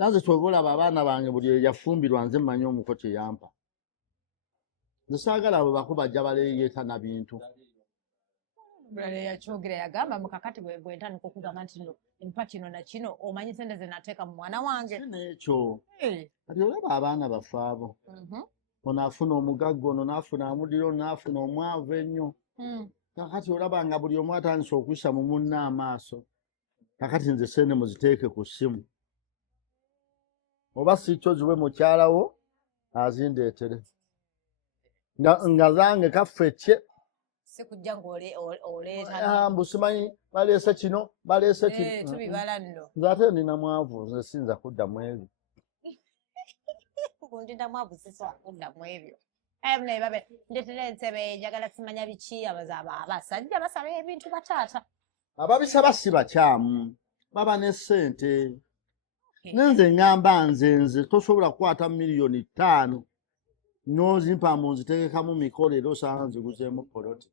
Nanze twogola abaana bange buli yafumbirwa nze mmanyi omuko teyampa. Nze saagala abo bakubajja baleeyeta na bintu. Brale yakyogera yagamba mukakati bwe ntandika okugamba nti no empa kino na kino omanyi sente ze nateeka mu mwana wange. N'ekyo kati olaba abaana baffe abo. Ono afuna omugagga, ono n'afuna amudira, ono n'afuna omwavu ennyo. Kakati olaba nga buli omu atandise okuyisa mu munne amaaso. Kakati nze sente muziteeke ku ssimu. Oba sikyo ziwe mukyalawo azindeetere. Nga zange kaffe kye. Sikujja ng'oleeta. Mbu simanyi baleese kino, baleese kino. Tubibala nno. Nze ate nina mwavu, nze sinza kuddamu ebyo. Ndina mwavu sisobola kuddamu ebyo. Naye babe ndeetera entebe njagala simanya biki abasajja basaba ebintu bataata. Ababisaba si bakyamu, baba ne ssente. Nenze ngamba nze tosobola kukwata miliyoni 5 n'ozimpa mu nziteekekamu mikolo era osanga nziguzeemu poloti.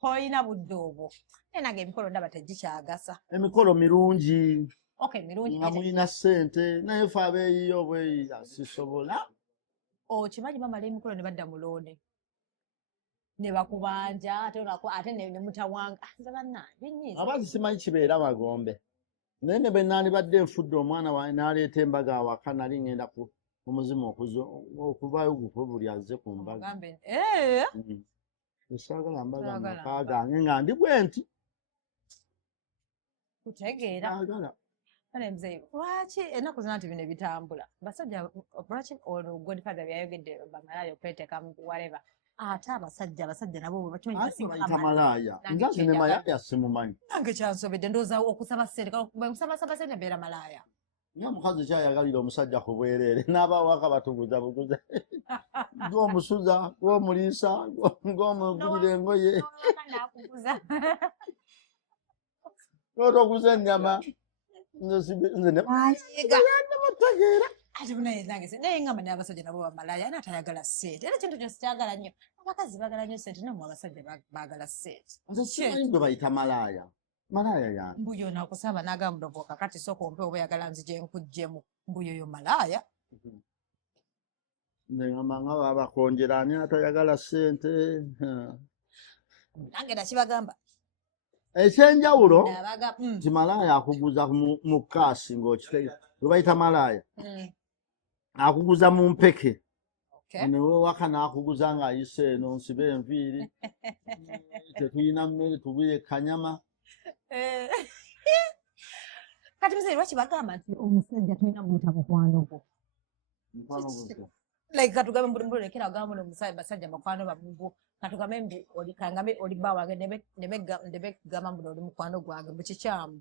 Toyina budde obwo. Naye nange emikolo ndaba tegikyagasa. Emikolo mirungi. Mirungi. Nga mulina ssente naye ffe abeeyiyo bweyiya sisobola. Kimanyi bamala emikolo ne badda mu loone. Ne bakubanja ate ne mutawanga. Nze bannange nnyiza. Abazi simanyi kibeera Magombe. Naye ne bwe nandibadde nfudde omwana wange n'aleeta embaga awaka nali ngenda ku omuzimu okuvaayo gukwe buli azze ku mbaga. Saagala mbaga mu maka gange nga ndi bwe nti. Kutegeera. Kale mzee, lwaki ennaku zino nti bino bitambula? Basajja lwaki Godfather byayogedde bamalaaya okweteeka mu whatever. Ate abasajja nabo bayita malaaya. Nze ne malaaya simumanyi. Nange kyansobedde ndowooza okusaba ssente. Musaba ssente mbeera malaaya. Naye omukazi kyayagalira omusajja ku bwereere n'abawaka batuguza buguza. Gw'omusuza, gw'omuliisa, gw'omugulira engoye. N'otoguza ennyama. Nze ne mutegeera. Ate naye ngamba n'abasajja nabo bamalaaya ate atayagala ssente. Era kintu kyose kyagala nnyo. Abakazi baagala nnyo ssente nammwe abasajja baagala ssente. Nze simanyi gwe bayita malaaya. Malaaya yange. Mbuyo nakusaba n'agamba mudoboka kati sooka ompe oba oyagala nzije nkuggyemu. Mbuyo yo malaaya. Nze ngamba nga babakonjera ani atayagala ssente. Nange nakibagamba. Ekyenjawulo nti malaaya akuguza mu kaasi ng'okitegeera. Gwe bayita malaaya. Akuguza mu mpeke. Newe waka n'akuguza ng'ayise eno nsibe enviiri. Tetulina mmere tubire kanyama. Kati mzee lwaki bagamba nti omusajja tulina muyita mukwano gwo. Like katugambe mbulekera agamba basajja mukwano bamugu. Katugambe mbu oli bba wange ndebe gamba mbu oli mukwano gwange mu kikyamu.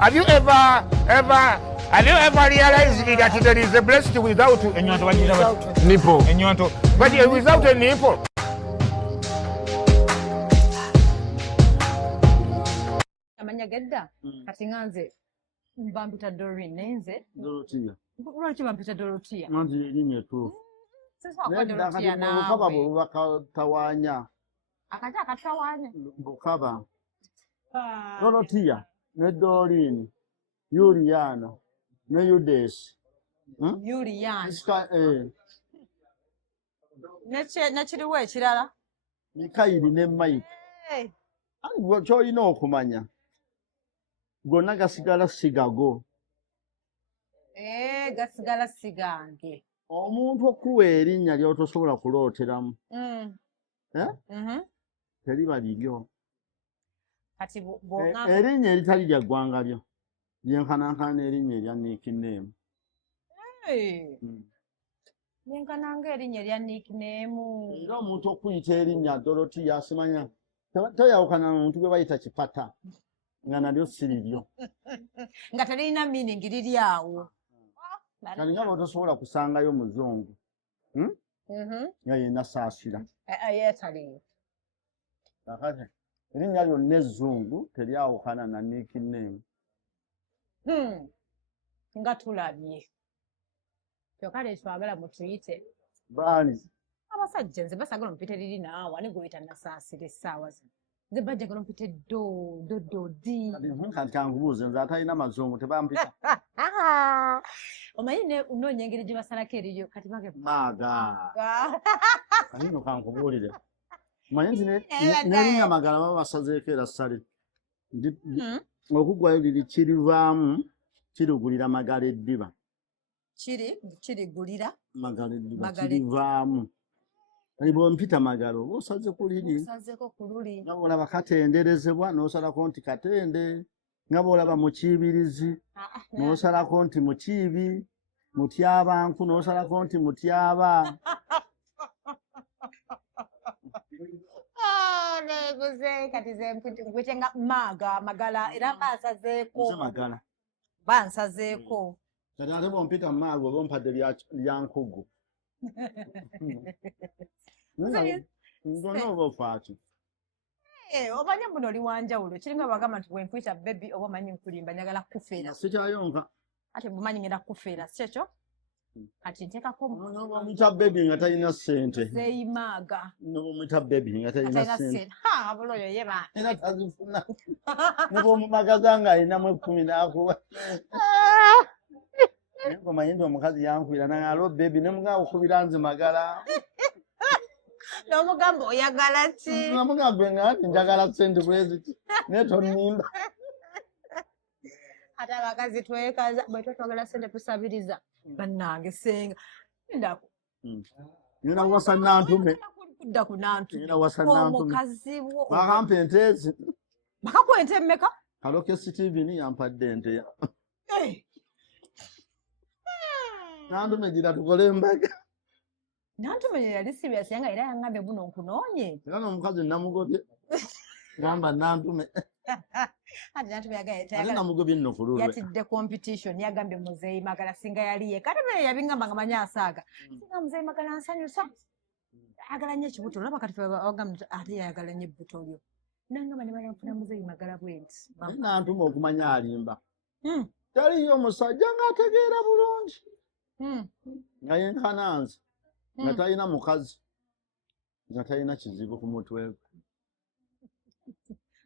Have you ever realized that there is a breast without a nipple? But without a nipple. Amanya gedda kati nganze mbampita Doreen nenze. Dorotia. Lwaki bampita Dorotia? Nanti erinnya ettuufu. Nedda kati bukaba bwe buba katawaanya. Akati akatawaanya. Bukaba. Dorotia ne Doreen, Juliana ne Yudes. Juliana. Ne kiriwo ekirala? Mikairi ne Mike. Ky'olina okumanya. Gonna gasigala sigago. Gasigala sigange. Omuntu okuwa erinnya ly'otosobola kulooteramu. Teriba liryo. Kati erinnya eritali lya ggwanga lyo lyenkanankana n'erinnya erya nickname. Lyenkananga erinnya erya nickname. Era omuntu okuyita erinnya Dorotia asimanya. Toyawukana n'omuntu gwe bayita kipata. Nga nalyo si liryo. Nga terina meaning liri awo. Kati nga bw'otosobola kusangayo muzungu. Nga yenna saasira. Yeetaliyo. Kakati erinnya lyonna ezzungu teryawukana na nickname. Nga tulabye. kyokka twagala mutuyite Bani. abasajja nze basagala mpite liri naawe ani gweyita nasaasira essaawa zino nze bajjagala mpite dodi Kati kankubuuze nze atalina mazungu tebampita. omanyi noonya engeri gye basalako eriyo kati Maaga. Kanino kankubuulire. Omanyi nti nerinnya Magala baba basazeeko era ssale. Okuggwayo liri kirivaamu kirugulira Magala eddiba. kirigulira Magala eddiba kirivaamu. Kali bw'ompita Magala oba osaze ku liri. Nga bw'olaba katenderezebwa n'osalako nti katende. Nga bw'olaba mukiibirizi n'osalako nti mukiibi. Mutyabanku n'osalako nti mutyaba. kati nkwitenga Magala era bansazeeko Magala. bansazeeko Kati ate bw'ompita Maaga oba ompadde lya nkugu. Nzonna oba ofaaki. omanyi buno oli wanjawulo kiringa bagamba nti bwenkuyita bebi oba omanyi nkulimba njagala kufeera Sikyayonka. ate bumanyi ngenda kufeera sikyekyo kati nteekako N'obamuyita bebi nga talina ssente. zeeyi Maaga N'obamuyita bebi nga talina ssente. abula oyo yeba Era tazifuna. Ne bw'omumagaza ng'alinamu 10 n'akuwa. Naye omanyi nti omukazi yankwira nangalo bebi ne mugamba okubira nze Magala. n'omugamba oyagala ki Namugamba nga nti njagala ssente bweziti. Naye tonnimba. ate abakazi twekaza bwe twagala ssente tusabiriza bannange senga ndako Nina wasa Nantume. kudda ku nantu Nina wasa Nantume. omukazi wo Bakampa ente ezi. bakakwenta emmeka Kaloke Steven yampadde ente ya. Nantume gira tukole embaga. nantumenye yali serious yanga era yangambye buno nkunoonye Era n'omukazi namugobye. Gamba Nantume. ate nantume Ate namugobye nno ku lulwe. yatidde competition yagambye muzeeyi Magala singa yaliye kati bwe yabingamba nga manyi asaaga singa muzeeyi Magala ansanyusa ayagala nnyo ekibuto olaba kati bagamba ate yayagala nnyo ebbuto lyo nangamba ne banafuna muzeeyi Magala bwenti Nantume okumanya alimba. Taliyo omusajja ng'ategeera bulungi. Nga yenkana nze. Nga talina mukazi. Nga talina kizibu ku mutwe.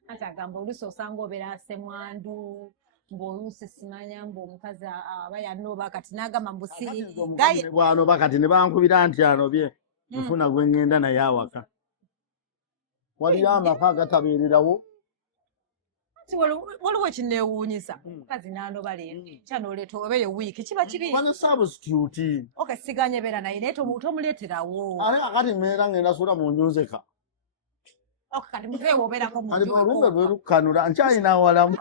ate agamba oluusi osanga obeera asemwandu ng'oluusi simanya ng'omukazi aba yanooba kati n'agamba Omukazi ne bw'anoba kati ne bankubira nti anobye. Nfuna gwe ŋŋenda naye awaka. Waliyo amaka agatabeererawo. ati waliwo kineewuunyisa omukazi n'anoba leero kyanoleeta oba eyo wiiki kiba kibi Wane substitute. okesiganya ebeera naye naye tomuleeterawo Ate akati mmeera ngenda sula mu nyunzeka. kati muzeewo obeerako Kati olumbe lwe lukkanula nkyalina walamu.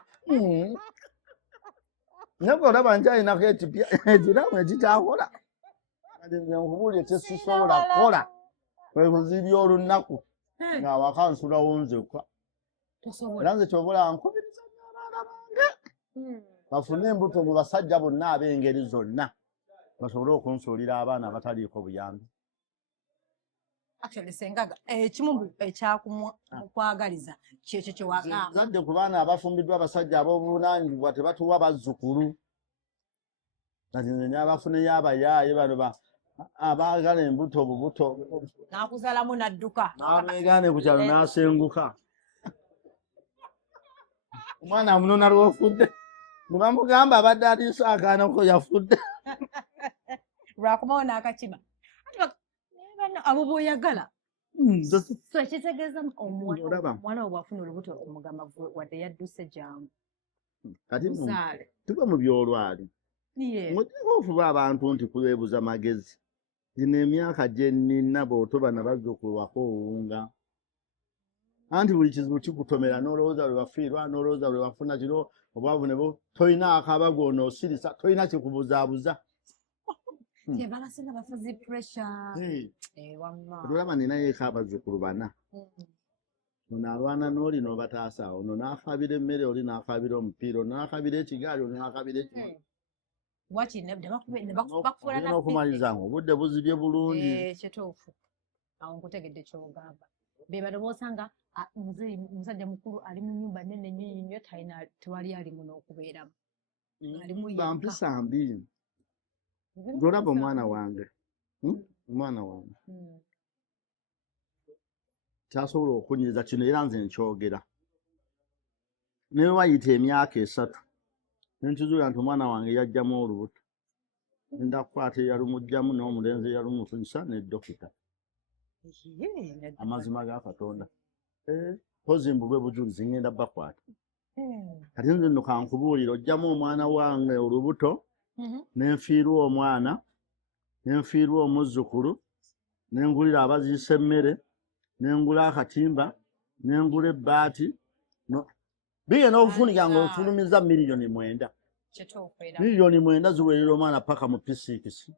Naye bwe olaba nkyalinako ekiramu ekikyakola. Kati nze nkubuulire tesisobola kukola. Kwe kuzirya olunaku. Ng'awaka nsulawo nzekka. Era nze kyobola nkubiriza n'abaana bange. Bafune embuto mu basajja bonna ab'engeri zonna. Basobole okunsuulira abaana abataliiko buyambi. actually sengaga ekimu ekyakwagaliza kyekyo kyewagamba Zadde ku baana abafumbiddwa abasajja ab'obuvunaanyizibwa tebatuwa bazzukulu. Kati nze n'abafuneyo abayaaye bano abaagala embuto bubuto. n'akuzaalamu n'adduka N'abeegaane ku kyalo n'asenguka. Omwana amunona lw'ofudde. Ne bamugamba abadde atiisa akaana ko yafudde. lwakumawo n'akakima abo b'oyagala so ekitegeeza omwana we bw'afuna olubuto omugamba wadde yadduse jangu Kati tuba mu byolwali. Muteeka ofuba abantu nti kubeebuza magezi. Gino emyaka gye nnina bw'otoba na bazzukulu wako owunga. Anti buli kizibu kikutomera n'olowooza lwe bafiirwa n'olowooza lwe bafuna kiro obwavu ne bo tolina akabago onoosirisa tolina kikubuzaabuza. balasinga bafuzi pressure Olaba nina yeeko abazzukulu 4. Ono alwana n'oli n'obataasa ono n'akaabira emmere oli n'akaabira omupiira ono n'akaabira ekigaali ono n'akaabira ekigaali. Olina okumaliriza ng'obudde buzibye bulungi. Kituufu awo nkutegedde kyogamba be bano b'osanga musajja mukulu ali mu nnyumba nnene nnyo tewali alimu n'okubeeramu Bampisa mbi. ndolaba omwana wange omwana wange kyasobola okunyiriza kino era nze nkyogera naye wayita emyaka 3 nenkizuula nti omwana wange yajjamu olubuto ndakukwata eyalumugjamu n'omulenzi eyalumutunyisa neddokita amazima ga Katonda pozimbulwe bujulizi ngenda bakwata kati nze nno kankubuulira ojjamu omwana wange olubuto nenfiirwa omwana nenfiirwa omuzzukulu nengulira abaziisa emmere nengula akatimba nengula ebbaati bigenda okufunika nga ofulumiza miliyoni 9 miliyoni 9 ziwerera omwana paka mu pisikisi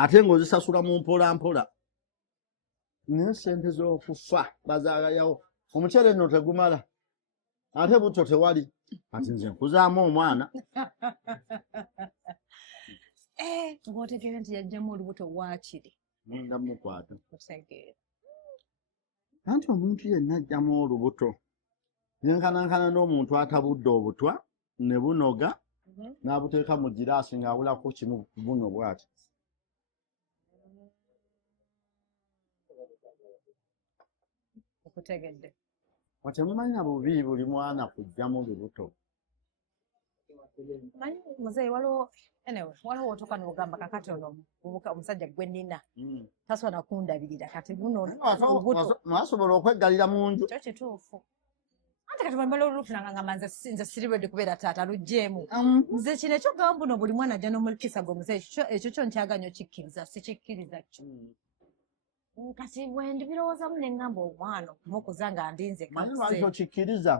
ate ng'ozisasula mu mpolampola n'esente z'okufa bazaalayawo omuceere nno tegumala ate butto tewali ati nze nkuzaamu omwana ng'otegeera nti yajjamu olubuto waakiri ngenda mukwata anti omuntu yenna ajjamu olubuto yenkanankana n'omuntu atabudde obutwa ne bunoga n'abuteeka mu giraasi ng'abulako kimu buno bw'ati okutegedde watemumanya bubi buli mwana kujjamu lubuto manyi muzeeyi waliwo wotuuka n'ogamba kakati ono omusajja gwe nnina tasobola kundabirira kati buno nasobola okweggalira mu nju kyo kituufu anti kati bwembala olufunanga ngamba nze siriredde kubeera taata lugjeemu nze kino ekyogamba buno buli mwana ajja n'omulukisa gwe muzeeyi ekyo kyo nkyaganya okikkiriza sikikkiriza kyo kati bwendibirowoozamu neŋŋamba omwana okumukuza nga ndinze lwaki okikkiriza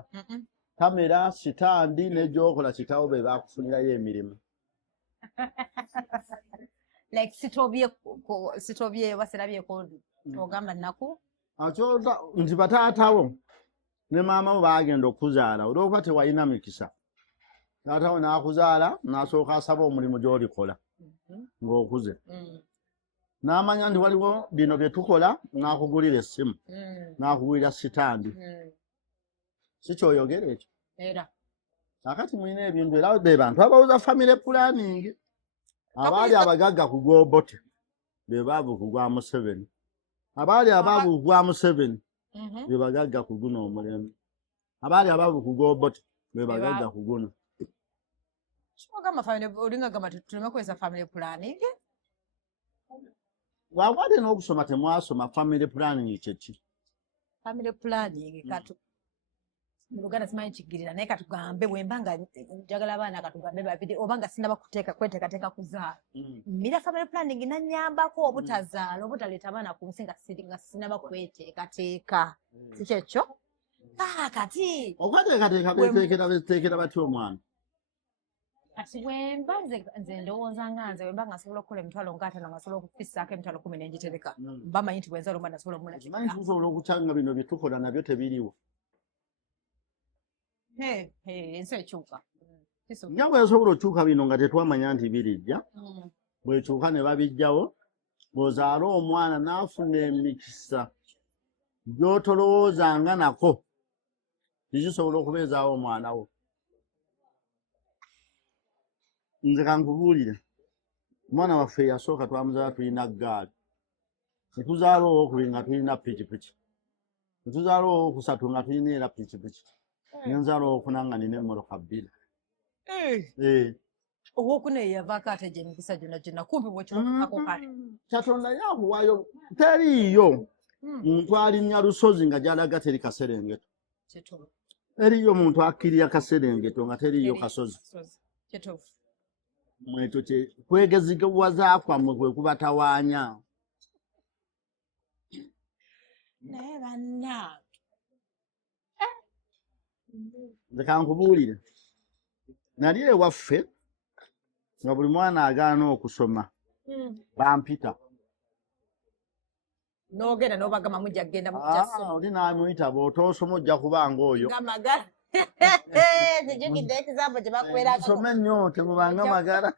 kamera kitandi negyokola kitawo be bakufunirayo emirimu like sitobye baserabyeko ogamba naku akyoza nti bataatawo ne maama bo bagenda okuzaala olwokuba tewalina mikisa taatawo n'akuzaala n'asooka asaba omulimu gy'olikola ng'okuze n'amanya nti waliwo bino bye tukola n'akugulira essimu n'akugulira sitandi si kyoyogera ekyo era akati mulina ebintu era be bantu abawuza family planning abaali abagagga ku Gwobote be baavu ku gwa Museveni abaali abaavu ku gwa Museveni be bagagga ku guno omulembe abaali abaavu ku Gwobote be bagagga ku guno kigamba family olinga gamba tuleme kweza family planning wawade n'okusoma temwasoma family planning kyeki family planning katu Luganda simanyi kigirira naye katugambe bwembanga njagala abaana katugambe babiri obanga sinaba kweteekateeka kuzaala mmira family planning nanyambako obutazaala obutaleeta abaana ku nsi nga sinaba kweteekateeka si kyekyo kati okwateekateeka beteekera batya omwana kati bwemba nze ndowooza nga nze bwemba nga nsobola okukola emitwalo nga 5 nga nsobola okufisaako emitwalo 10 n'engitereka bamanyi nti bwenzaala omwana nsobola omumanyi tusobola okukyanga bino bye tukola nabyo tebiriwo ensi ekyuka nga bwesobola okyuka bino nga tetwamanya nti birijja bwekyuka ne babijjawo bw'ozaala omwana n'afuna emikisa gy'otolowoozanga nako tikisobola okubeezaawo omwana wo nze kankubuulire omwana waffe yasooka twamuzaala tulina ggaali netuzaala owokubiri nga tulina pikipiki netuzaala owokusatu nga tulina era pikipiki nenzaala owokuna nga nina emmoloka 2 owokuna eyavaako ate gye emikisa gyonna gyonna kumpi bwekiwakako kale Katonda yakuwayo teriiyo muntu alinnya lusozi nga gyalaga teri kaserengeto eriyo muntu akkirira kaserengeto nga teriiyo kasozi mwekyo kwegeziwaza kwammwe kwe kubatawaanya naye banna nze kankubuulire nali ewaffe nga buli mwana agaana okusoma bampita n'ogenda n'obagamba mujja kgenda oli namuyita bw'otoosoma ojja kubanga oyo magala zijjukidde ekizambo gye bakubeerako some nnyo temubanga magala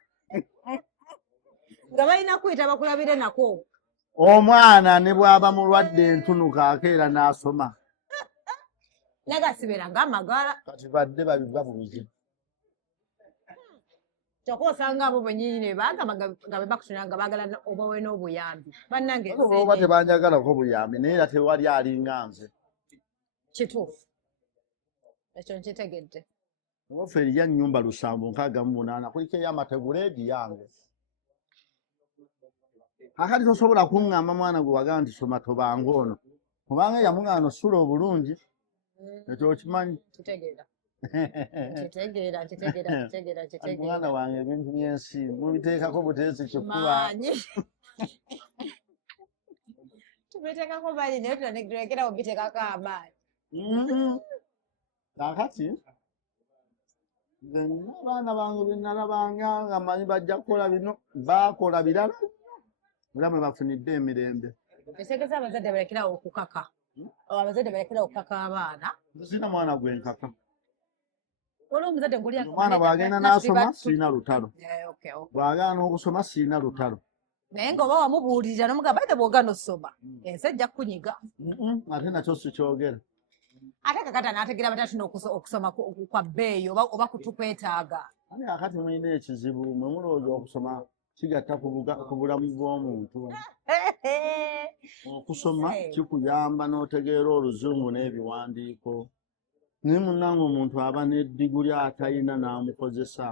nga balina kuyita bakulabire nako omwana ne bw'aba mulwadde entunuka akeera n'asoma nagasibeera nga amagala kati badde babiva bubuze kyokosanga abo bennyini ne bagamba nga be bakutunanga baagala obawe n'obuyambi bannange oba tebanjagalako buyambi naye era tewali alinga nze kituufu ekyo nkitegedde waffe eriya nnyumba 768 kuliko ey'amategula egi yange akati tosobola kuŋŋamba mwana gwe wagamba nti soma tobanga ono kubanga yamuŋŋaano sula obulungi ekyo okimanyi mwana wange ebintu byensi mubiteekako buteesi kikuba tubiteekako maanyi naye tulekerawo biteekako amaanyi kakati abaana bange benalabanga nga manyi bajja kukola bino bakola birala era mwe bafunidde emirembe esekeza abazadde balekerawo okukaka abazadde balekerawo okukaka abaana sina mwana gwe nkaka olwo omuzadde omwana bw'agenda n'asoma sirina lutalo bw'agaana okusoma sirina lutalo naye ng'oba wamubuulirira n'omugamba ate bw'ogaana osoma ensi ejja kukunyiga ate nakyo sikyogera ate kakati anaategeera batatu okusoma kwa bbeeyi oba kutukwetaaga ate akati mulina ekizibu mwe mulowooza okusoma kigatta ku bulamu bw'omuntu okusoma kikuyamba n'otegeera oluzungu n'ebiwandiiko naye munnange omuntu aba n'eddiguli atalina n'amukozesa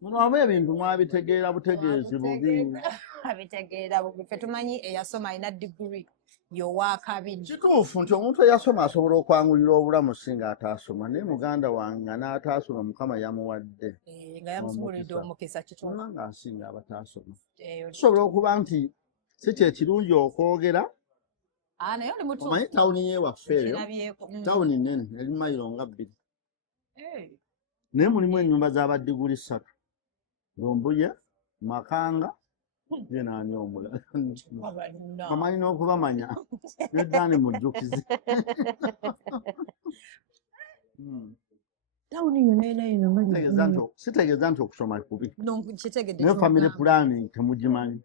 muno aba ebintu mwabitegeera butegeezi bubi abitegeera bubi ffe tumanyi eyasoma alina diguli yowaakabiri kituufu nti omuntu eyasoma asobola okwangulira obulamu singa ataasoma naye muganda wange nga n'ataasoma mukama yamuwadde nga yamusumulidde omukisa kituufu nga asinga abataasoma kisobola okuba nti si kyekirungi okwogera naye oli mutuufu omanyi tawuni yewaffe eyo tawuni nnene eri mayiro nga 2 naye mulimu ennyumba z'abadiguli 3 Lumbuye Makanga ye naani omulala amanyi n'okubamanya neddaani mujjukizi sitegeeza nti okusoma kubi naye family planning temugimanyi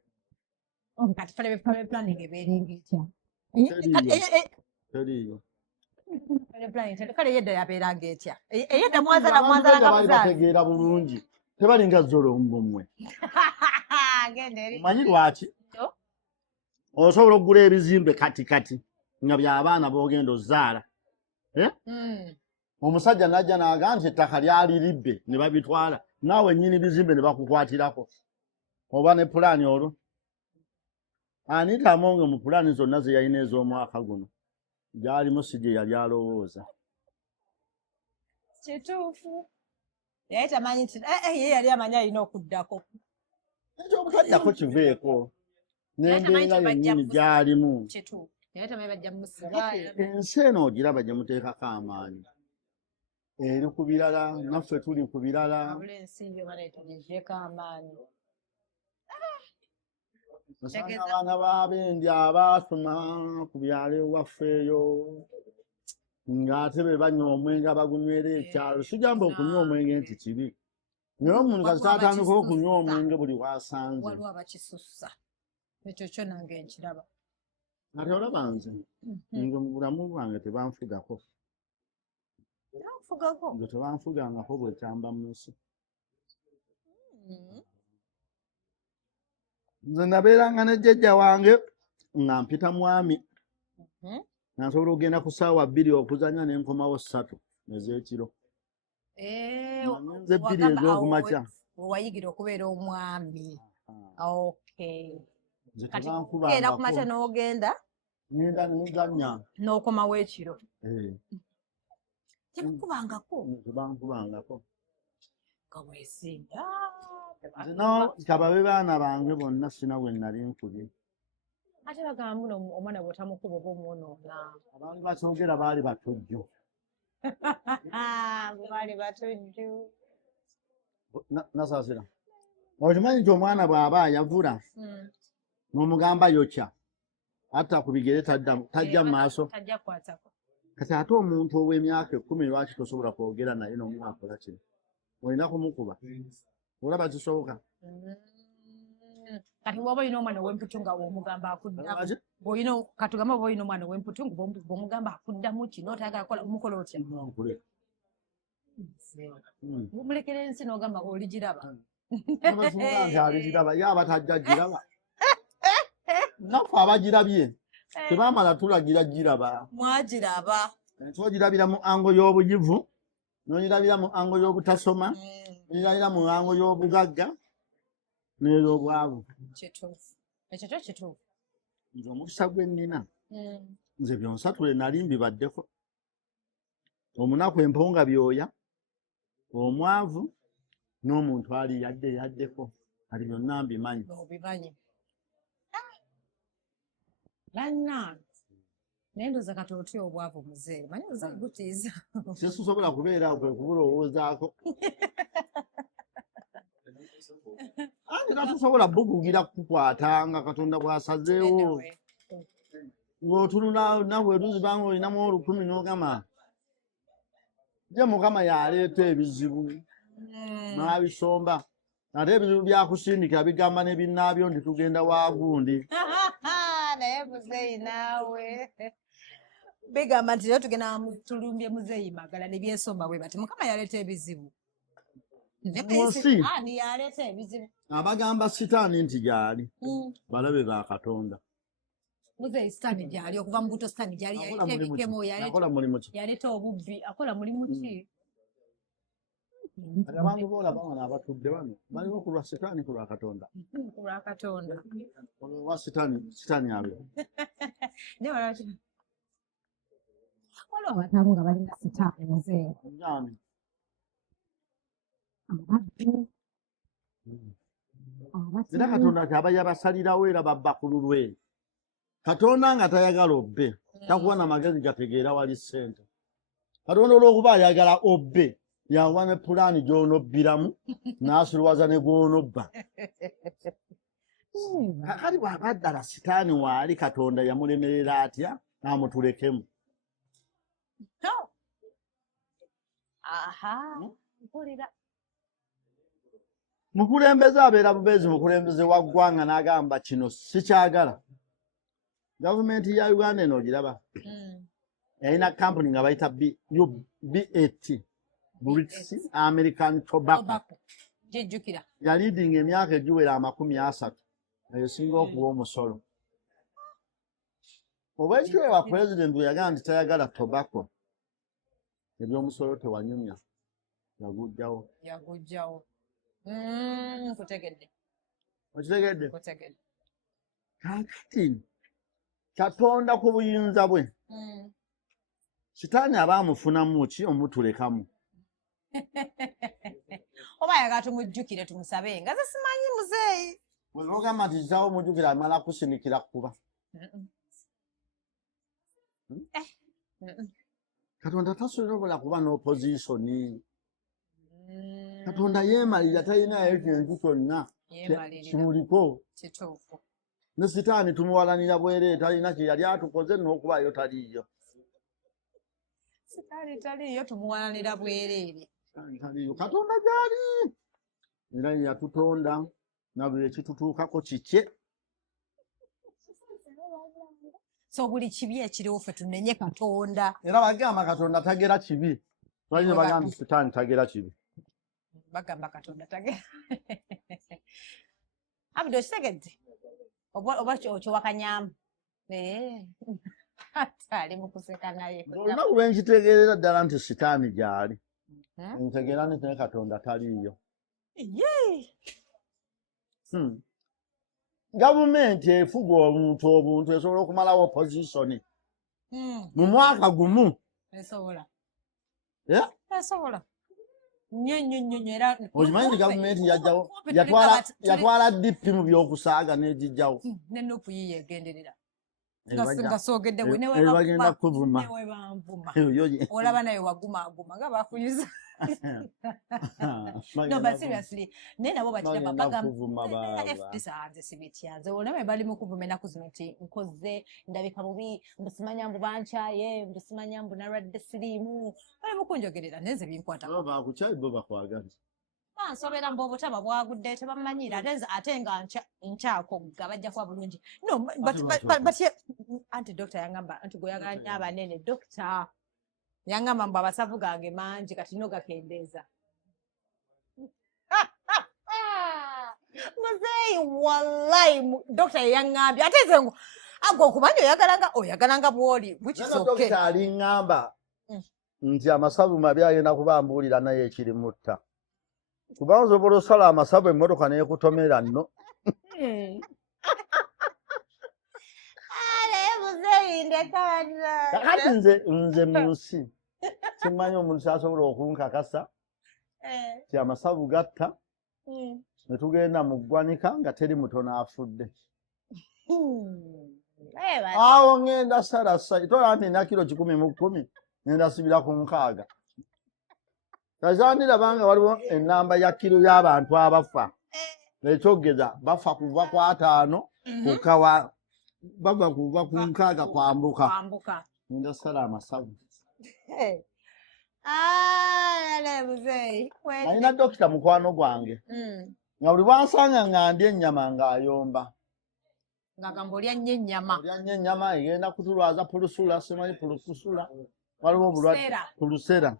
teriyo kale yedda yabeeranga etya eyedda mwazala bategeera bulungi tebalinga zolombumwe manyi lwaki osobola okugula ebizimbe kati nga by'abaana b'ogenda ozaala omusajja najja n'agamba nti ettaka lyali libbe ne babitwala naawe nnyini bizimbe ne bakukwatirako oba ne pulaani olwo Anita Amonge mu pulaani zonna ze yalina ez'omwaka guno gyalimu si gye yali alowooza kituufu naye tamanyi nti ye yali amanyi alina okuddako ekyo obutaddako kiveeko n'embeera yennyini gyalimu ensi eno ogiraba gye muteekako amaanyi eri ku birala naffe tuli ku birala osanga abaana b'abendi abaasoma ku byalo ewaffe eyo ng'ate be banywa omwenge abagunywera ekyalo sigamba okunywa omwenge nti kibi naye omuntu kasita atandikawo okunywa omwenge buli wasanze waliwo abakisussa ekyo kyo nange nkiraba ate olaba nze nze mu bulamu bwange tebanfugako nze tebanfugangako bwekyamba mu nsi nze nabeeranga ne jjajja wange nga mpita mwami nga nsobola okugenda ku ssaawa 2 okuzanya n'enkomawo 3 ez'ekiro nze 2 ez'okumakya wayigira okubeera omwami nze era kumakya n'ogenda ngenda nzanya n'okomawo ekiro tebakubangako tebankubangako nga weesimba no kababe baana bange bonna sina bwe nali nkubye ate bagamba muno omwana bw'otamukuba oba omwonoona abantu bakyogera baali batujju baali batujju nasaasira okimanyi nti omwana bw'aba yavula n'omugamba yokya atta ku bigere tajja mu maaso kati ate omuntu ow'emyaka 10 lwaki tosobola kwogera naye n'omwakola kino olina kumukuba olaba kisoboka kati bw'oba olina omwana ow'emputu nga w'omugamba katugamba oba olina omwana ow'emputu nga bw'omugamba akuddamu kino otayagala mukola otya Mulekere ensi n'ogamba oligiraba. Aligiraba yaba tajja giraba. Naffe abagirabye tebamala tulagira giraba. Mwagiraba. Twogirabira mu ango y'obugivu, n'ogirabira mu ango y'obutasoma, n'ogirabira mu ango y'obugagga n'ey'obwavu. Kituufu. Ekyo kyo kituufu. Nze omukisa gwe nnina nze byonsatule nali mbibaddeko. Omunaku empunga byoya, omwavu n'omuntu ali yaddeko ali byonna mbimanyi. Obimanyi. Lanna naye ndowooza kati otya obwavu muzeeyi manyi omuzeeyi gutiiza. Sisusobola kubeera kwe kubulowoozaako. Anti natusobola bugugira kukwata nga Katonda bw'asazeewo. Ng'otunula nawe luzibanga olinamu 10 n'ogamba ye Mukama yaleeta ebizibu n'abisomba. Ate ebizibu byakusindikira bigamba ne binnaabyo nti tugenda waagundi. Naye muzeeyi naawe bigamba nti leo tugenda tulumbye muzeeyi Magala ne byesomba bwe bati Mukama yaleeta ebizibu. Ani yaleeta ebizibu? Abagamba sitaani nti gyali balabe ba Katonda. Muzeeyi sitaani gyali okuva mu buto sitaani gyali yaleeta ebikemo yaleeta obubbi akola mulimu ki? Abantu boolaba wano abatudde wano balina okulwa sitaani kulwa Katonda. Kulwa Katonda. Olwa sitaani abe. Waliwo abatamu nga balina sitaani muzeeyi. Njani? Era Katonda ati abajja basalirawo era babba ku lulwe. Katonda nga tayagala obbe takuwa na magezi gategeera wali ssente. Katonda olw'okuba ayagala obbe yawa ne pulaani gy'onobbiramu n'asuluwaza ne gw'onobba. Kakali bw'aba ddala sitaani waali Katonda yamulemerera atya amutulekemu. Mpulira. Mukulembeze abeera bubeezi mukulembeze wa ggwanga n'agamba kino sikyagala. Gavumenti ya Uganda eno ogiraba. Yalina kampuni nga bayita BAT, British American Tobacco. Jejjukira. Yaliidinga emyaka egiwera 30 esinga okuwa omusolo. Obwekityo wa pulezidenti bwe yagamba nti tayagala tobacco, eby'omusolo tewanyumya. Yaguggyawo. Kutegedde. Okitegedde? Kutegedde. Kakati Katonda ku buyinza bwe sitaani aba amufunamu ki omutulekamu. Oba yagala tumujjukire tumusabe nga ze simanyi muzeeyi. Bwe ogamba nti kitaawo omujjukire amala kusinikira kuba. Katonda tasobola kuba n'opozisoni. Katonda yeemalira talinayo kintu kyonna kimuliko. Kituufu. Ne sitaani tumuwalanira bwere talina kye yali atukoze n'okubayo taliyo. Sitaani taliyo tumuwalanira bwereere. Katonda gyali. Era yatutonda na buli ekitutuukako kikye. So buli kibi ekiriwo ffe tunenye Katonda. Era bagamba Katonda tagera kibi. Twalina bagamba sitaani tagera kibi. Bagamba Katonda tagera. Abdo kitegedde. Oba kyowakanyamu. Ali mu kuseka naye. Olunaku lwe nkitegeerera ddala nti sitaani gyali. Ntegeera nti ne Katonda taliyo. Gavumenti efuga obuntu esobola okumalawo opozisoni mu mwaka gumu. Esobola. Esobola. Nnyo era okimanyi nti gavumenti yatwala DP mu by'okusaaga n'egijjawo. N'ennupu yiye egenderera. Nga soogedde bwe bagenda kuvuma. Olaba naye wagumaaguma nga bakuyuza. No, but seriously, naye nabo bakiraba bagamba FDC nze sibityanze. Olaba bali mu kuvuma ennaku zino nti nkoze ndabika bubi, mbusimanya mbu bankyaye, mbusimanya mbu nalwadde siriimu. Bali mu kunjogerera neze binkwata. Bakukyaye bo bakwagala. Nsobera mbu obutaba bwagudde tebamanyira ate nga nkyakogga bajja kuba bulungi. No, but anti doctor yangamba anti goyagala nnyo abanene doctor. Yangamba mbu abasavu gange mangi kati no gakendeeza. Muzeeyi wallahi dokita yangambye ate nze agwo okubanja oyagalanga bw'oli bukisoke. Dokita aliŋŋamba nti amasavu mabi agenda kubambuulira naye ekirimutta. Kubanga osobola osala amasavu emmotoka n'ekutomera nno. Kakati nze mu nsi simanyi omuntu kyasobola okunkakasa ti amasavu gatta ne tugenda mu ggwanika nga teri mutono afudde. Awo ngenda salasa tola nina kilo 10 ngenda sibira ku 6. Kazandirabanga waliwo ennamba ya kilo y'abantu abafa. Ekyogeza bafa kuva ku 5 kukawa baba kuva ku 6 kwambuka. Ngenda sala amasavu. Muzeeyi. Alina dokita mukwano gwange. Nga buli bwansanga nga ndya ennyama ng'ayomba. Ng'agamba olya nnyo ennyama. Olya nnyo ennyama egenda kutulwaza pulusula, simanyi pulukusula. Waliwo obulwadde pulusera.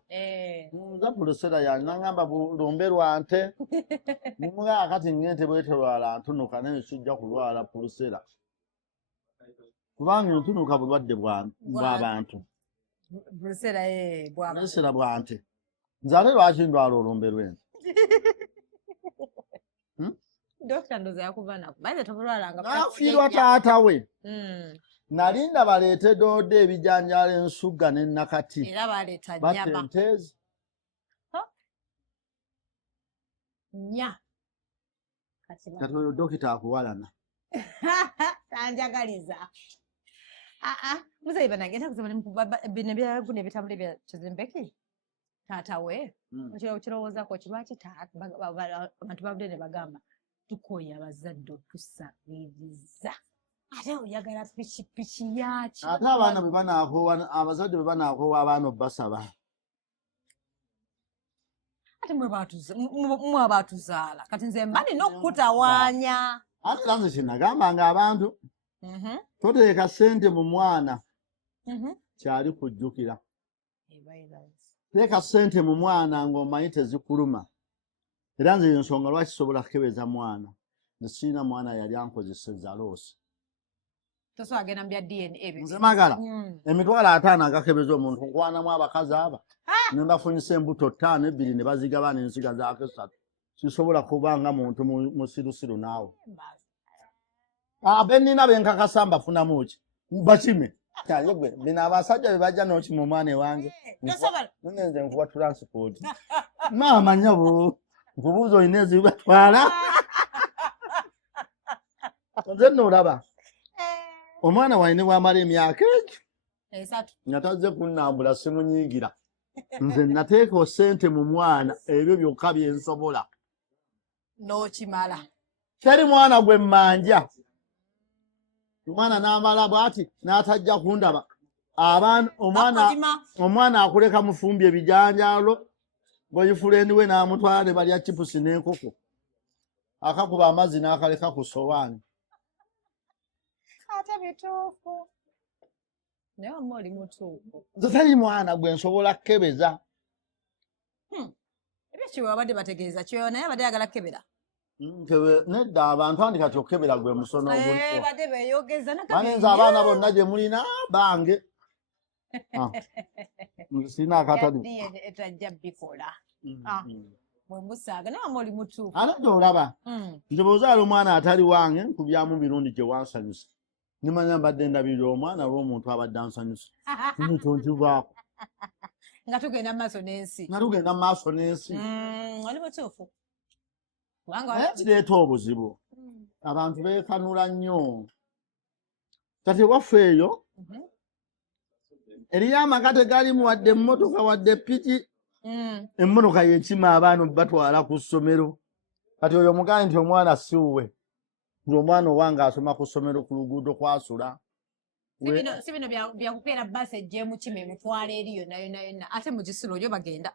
Nza pulusera yanangamba bulumbe lwante. Nimuga kati ngente bwetolwala ntunuka naye sijja kulwala pulusera. Kubanga ntunuka bulwadde bw'abantu. Pulusera bwante. Nzale lwaki ndwala olumbe lwente. Dokita ndoza yakuva nako. Baze tobulwalanga. Nafiirwa taata we. Nalinda baleete doodo ebijanjaalo ensugga n'ennakati. Era baleeta nnyama. Batenteezi. Nya. Kati oyo dokita akuwalana. Tanjagaliza. Muzeeyi banagenda kusoma bino byaguna ebitambula bya Kizimbeki. Taata we. Okirowoozaako kibaki abantu babudde ne bagamba tukoya abazadde otusabiriza. Ate oyagala pikipiki yaki. Ate abaana bwe banaakowa abazadde bwe banaakowa abaana obbasaba. Ate mwe abaatuzaala kati nze mba nina okukutawaanya. Ate lanze kinagambanga abantu toteeka ssente mu mwana kyali kujjukira. Teeka ssente mu mwana ng'omanyi tezikuluma. Era nze ensonga lwaki sobola kukebeza mwana. Nze sirina mwana yali ankozesezza loosi. Tosobola agenda mu bya DNA. Nze magala emitwalo 5 agakebeza omuntu nkwanamu abakazi aba. Ne mbafunyisa embuto 5 2 ne bazigaba n'ensiga zaako 3. Sisobola kubanga muntu musirusiru naawe. Benina benkakasa mbafunamu ki? Bakime. Kayegwe bino abasajja be bajja n'oki mu mwana wange. Nze nkuba transport. Maama nyabo. Nkubuuza olina ezibatwala. Nze n'olaba. Omwana wange ne bw'amala emyaka egyo. 3. Nga tazze kunnambula simunyiigira. Nze nateeka ssente mu mwana ebyo byokka bye nsobola. N'okimala. Teri mwana gwe mmanja. Omwana n'amala bw'ati n'atajja kundaba. Omwana akuleka mufumbye ebijanjaalo. Boyfriend we n'amutwala ne balya chipusi n'enkoko. Akakuba amazzi n'akaleka ku sowaani. Ate bituufu. Naye oli mutuufu. Nze teri mwana gwe nsobola kkebeza. Ebyo kiwe babadde bategeeza kiwe naye abadde ayagala kkebera. Nedda abantu andi kati okkebera gwe musono oguliko. Badde beeyogeza nze abaana bonna gye mulina bange. Sina akatali. Etajja bikola. Bwe musaaga naye oli mutuufu. Ate olaba. Nze bw'ozaala omwana atali wange nkubyamu mirundi gye wansanyusa. Nimanya mbadde ndabirira omwana w'omuntu abadde ansanyusa. Tonkivaako. Nga tugenda mu maaso n'ensi. Oli mutuufu. Kireeta obuzibu. Abantu beekanula nnyo. Kati waffe eyo eriyo amaka tegalimu wadde emmotoka wadde ppiki. Emmotoka yekima abaana batwala ku ssomero. Kati oyo mugaye nti omwana siwuwe. Omwana owange asoma ku ssomero ku luguudo kwasula. Si bino byakupeera bbaasi ejjeemu kima emutwala eri yonna. Ate mu kisulo olyo bagenda.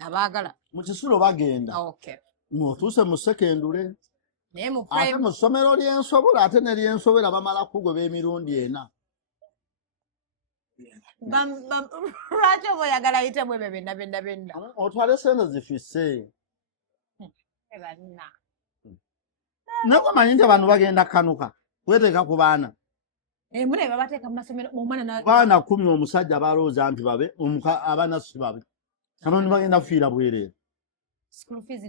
Abaagala. Mu kisulo bagenda. Otuuse mu sekendule. Ate mu ssomero lyensobola ate ne lyensobera bamala kugoba emirundi 4. lwaki oba oyagala ayitemu ebyo benna otwale sente zifisse ebanna nakumanyi nti abantu bagenda kanuka weteeka ku baana mune babateeka mu masomero omwana baana 10 omusajja balowooza nti babe abaana si babe abantu bagenda kufiira bwereere school fees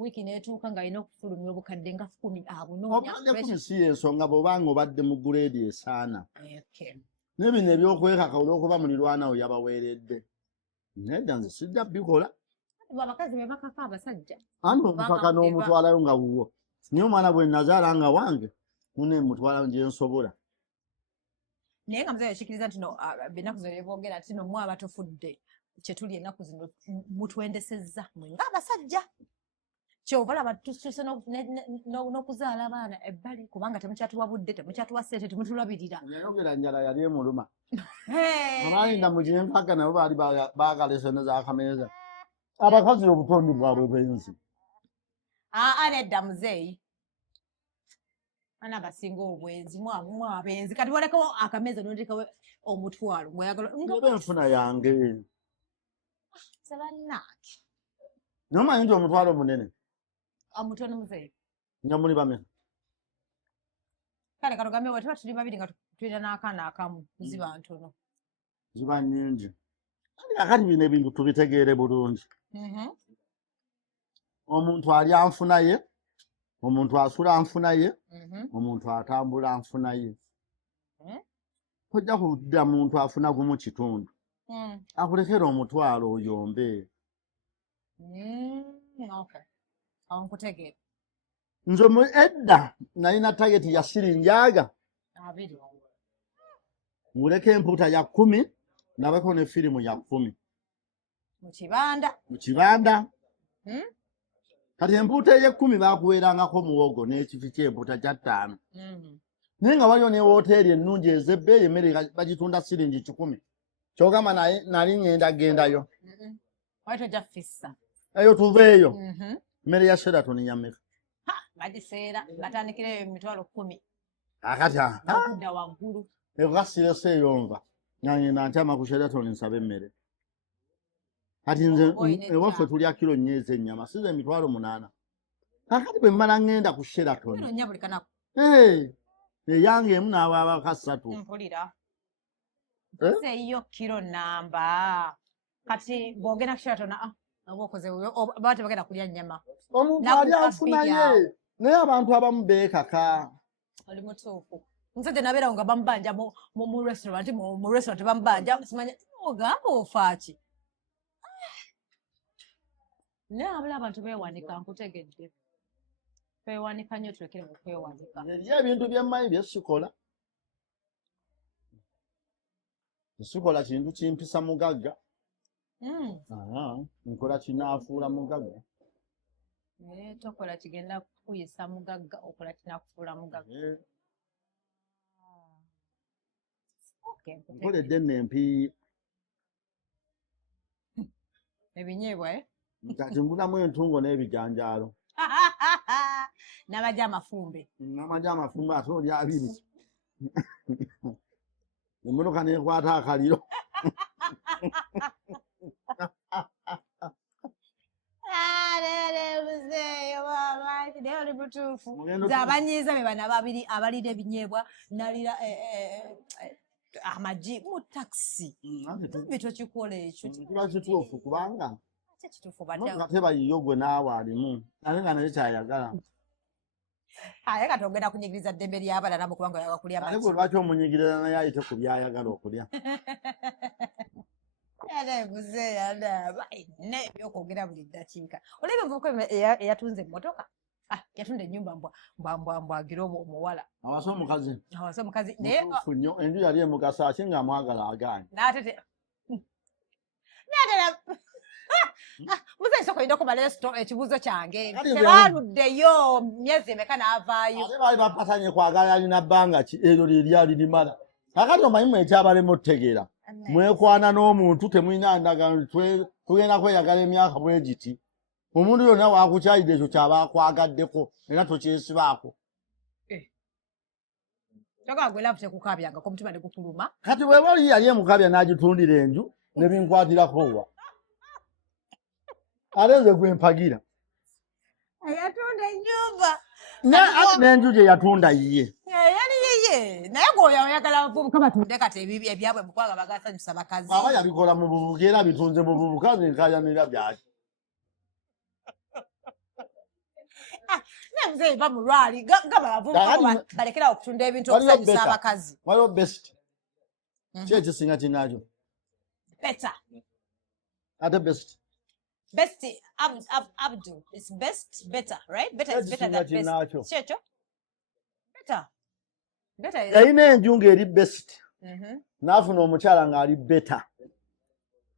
wiiki neetuuka ng'alina okufulumya obukadde nga 10 obukadde 10 si y'ensonga bw'obanga obadde mu guleedi esaana n'ebino ebyokwekaka olw'okuba mulirwana we yabaweeredde nedda nze sijja bikola abakazi be bakaka abasajja anti omupaka n'omutwalayo nga wuwo niye omwana bwe nazaala nga wange munemutwala gye nsobola naye nga muzayo okikiriza nti benaku zino byeboogera nti no mwaba tofudde kyetuli ennaku zino mutwendesezza mwe ng'abasajja kyova laba tutuse n'okuzaala abaana ebbali kubanga temukyatuwa budde temukyatuwa ssente temutulabirira yayogera njala yali emuluma abaayinda mu kyenfaka nabo baali baagala esente z'akameeza abakazi obutonde bwabwe bwenzi nedda muzeeyi ana basinga obwenzi mwamu abenzi kati walekawo akameeza nondekawo omutwalo eba enfuna yange sebannaki nomanyi nti omutwalo munene omutono muzeeyi nga muli bameka kale katugambe bwe tuba tuli babiri nga tulina n'akaana akamu ziba ntono ziba nnyingi akati bino ebintu tubitegeere bulungi omuntu alya nfuna ye omuntu asula nfuna ye omuntu atambula nfuna ye tojja kudda muntu afuna gumu kitundu akulekera omutwalo oyombe nkutegeera nze edda nalina tageti ya siringi aga nguleka empuuta ya 10 nabako ne firimu ya 10 mu kibanda kati empuuta ey'10 bakuweerangako muwogo n'ekifi ky'empuuta kya 5 naye nga waliwo ne wooteeri ennungi ez'ebbeeyi emmere bagitunda siringi 10 kyogamba nali ngenda gendayo tojja fissa eyo tuveeyo emmere ya Sheraton yammeka bagiseera batandikira emitwalo 10 akati bakudda waggulu ekukasireko eyonva nangenda ntyama ku Sheraton nsaba emmere kati nze ewaffe tulya kilo nyeezi ennyama size emitwalo 8 kakati bwe mmala ngenda ku Sheraton eyange emu n'abaabaka 3 mpulira eyo kiro namba kati bwogenda ku Sheraton oba okoze baba tebagenda kulya nnyama omuntu ali anfunaye naye abantu abamu beekaka oli mutuufu omusajja nabeerawo nga bamubanja mu restaurant mu restaurant bamubanja simanya ogamba ofaaki naye abula abantu beewanika nkutegedde twewanika nnyo tulekere mu kwewanika eri ebintu byemmanyi byesikola esikola kintu kimpisa mugagga nkola kinaafuula mugagga naye tokola kigenda kukuyisa mugagga okola kinaakufuula mugagga nkoledde nempiiye ebinyeebwa kati mbulamu entungo n'ebijanjaalo n'abaja amafumbe ate oli 2 emmotoka nekwata akaliro naye oli mutuufu nze abanyiiza be bano abalira ebinyeebwa nalira amagi mu takisi bitokikola ekyo kiba kituufu kubanga kituufu tebayiyo gwe naawe alimu ate nga naye kyayagala aye kati ogenda kunyigiriza ddembe ly'abalala mu kubanga oyaga kulya ate gwe lwaki omunyigiriza naye ayite ku byayagala okulya ebyokwogera buli ddakiika olaba envubuka eyatunze emmotoka yatunda ennyumba mbwagira omuwala awase omukazi naye nnyo enju yali emugasa ate nga mwagala agaanye muzeeyi soko olina okumalayo ekibuuzo kyange tebaluddeyo myezi emeka n'avaayo ate baali bapatanye kwagala alina bbanga ki eryo lyali limala kakati omanyi mwekyabalemu otutegeera mwekwana n'omuntu temulina ndagano tugenda kweyagala emyaka bwe giti omuntu yonna wakukyayidde ekyo kyaba akwagaddeko era tokyesibaako Toka gwe lafu tekukabyanga ko mutima ne gukuluma. Kati bwe bali yali mukabya n'agitundira enju ne binkwatirako wa. Alenze gwe mpagira. Yatunda ennyumba. N'enju gye yatunda yiye. Yali yiye. Naye gwoyo oyagala abavubuka batunde kati ebyabwe mukwaga bagasanyusa bakazi. Baba yabikola mu buvubuka era bitunze mu buvubuka nkayanira byaki. Mzee bamulwali gaba abavubuka balekera okutunda ebintu okusanyusa abakazi. Waliwo best. Kye ekisinga kinakyo. Better. Ate best. Best Abdul. It's best, better, right? Better is better than best. Checho? Better. Better is... Yayina enju ng'eri best. N'afuna omukyala ng'ali better.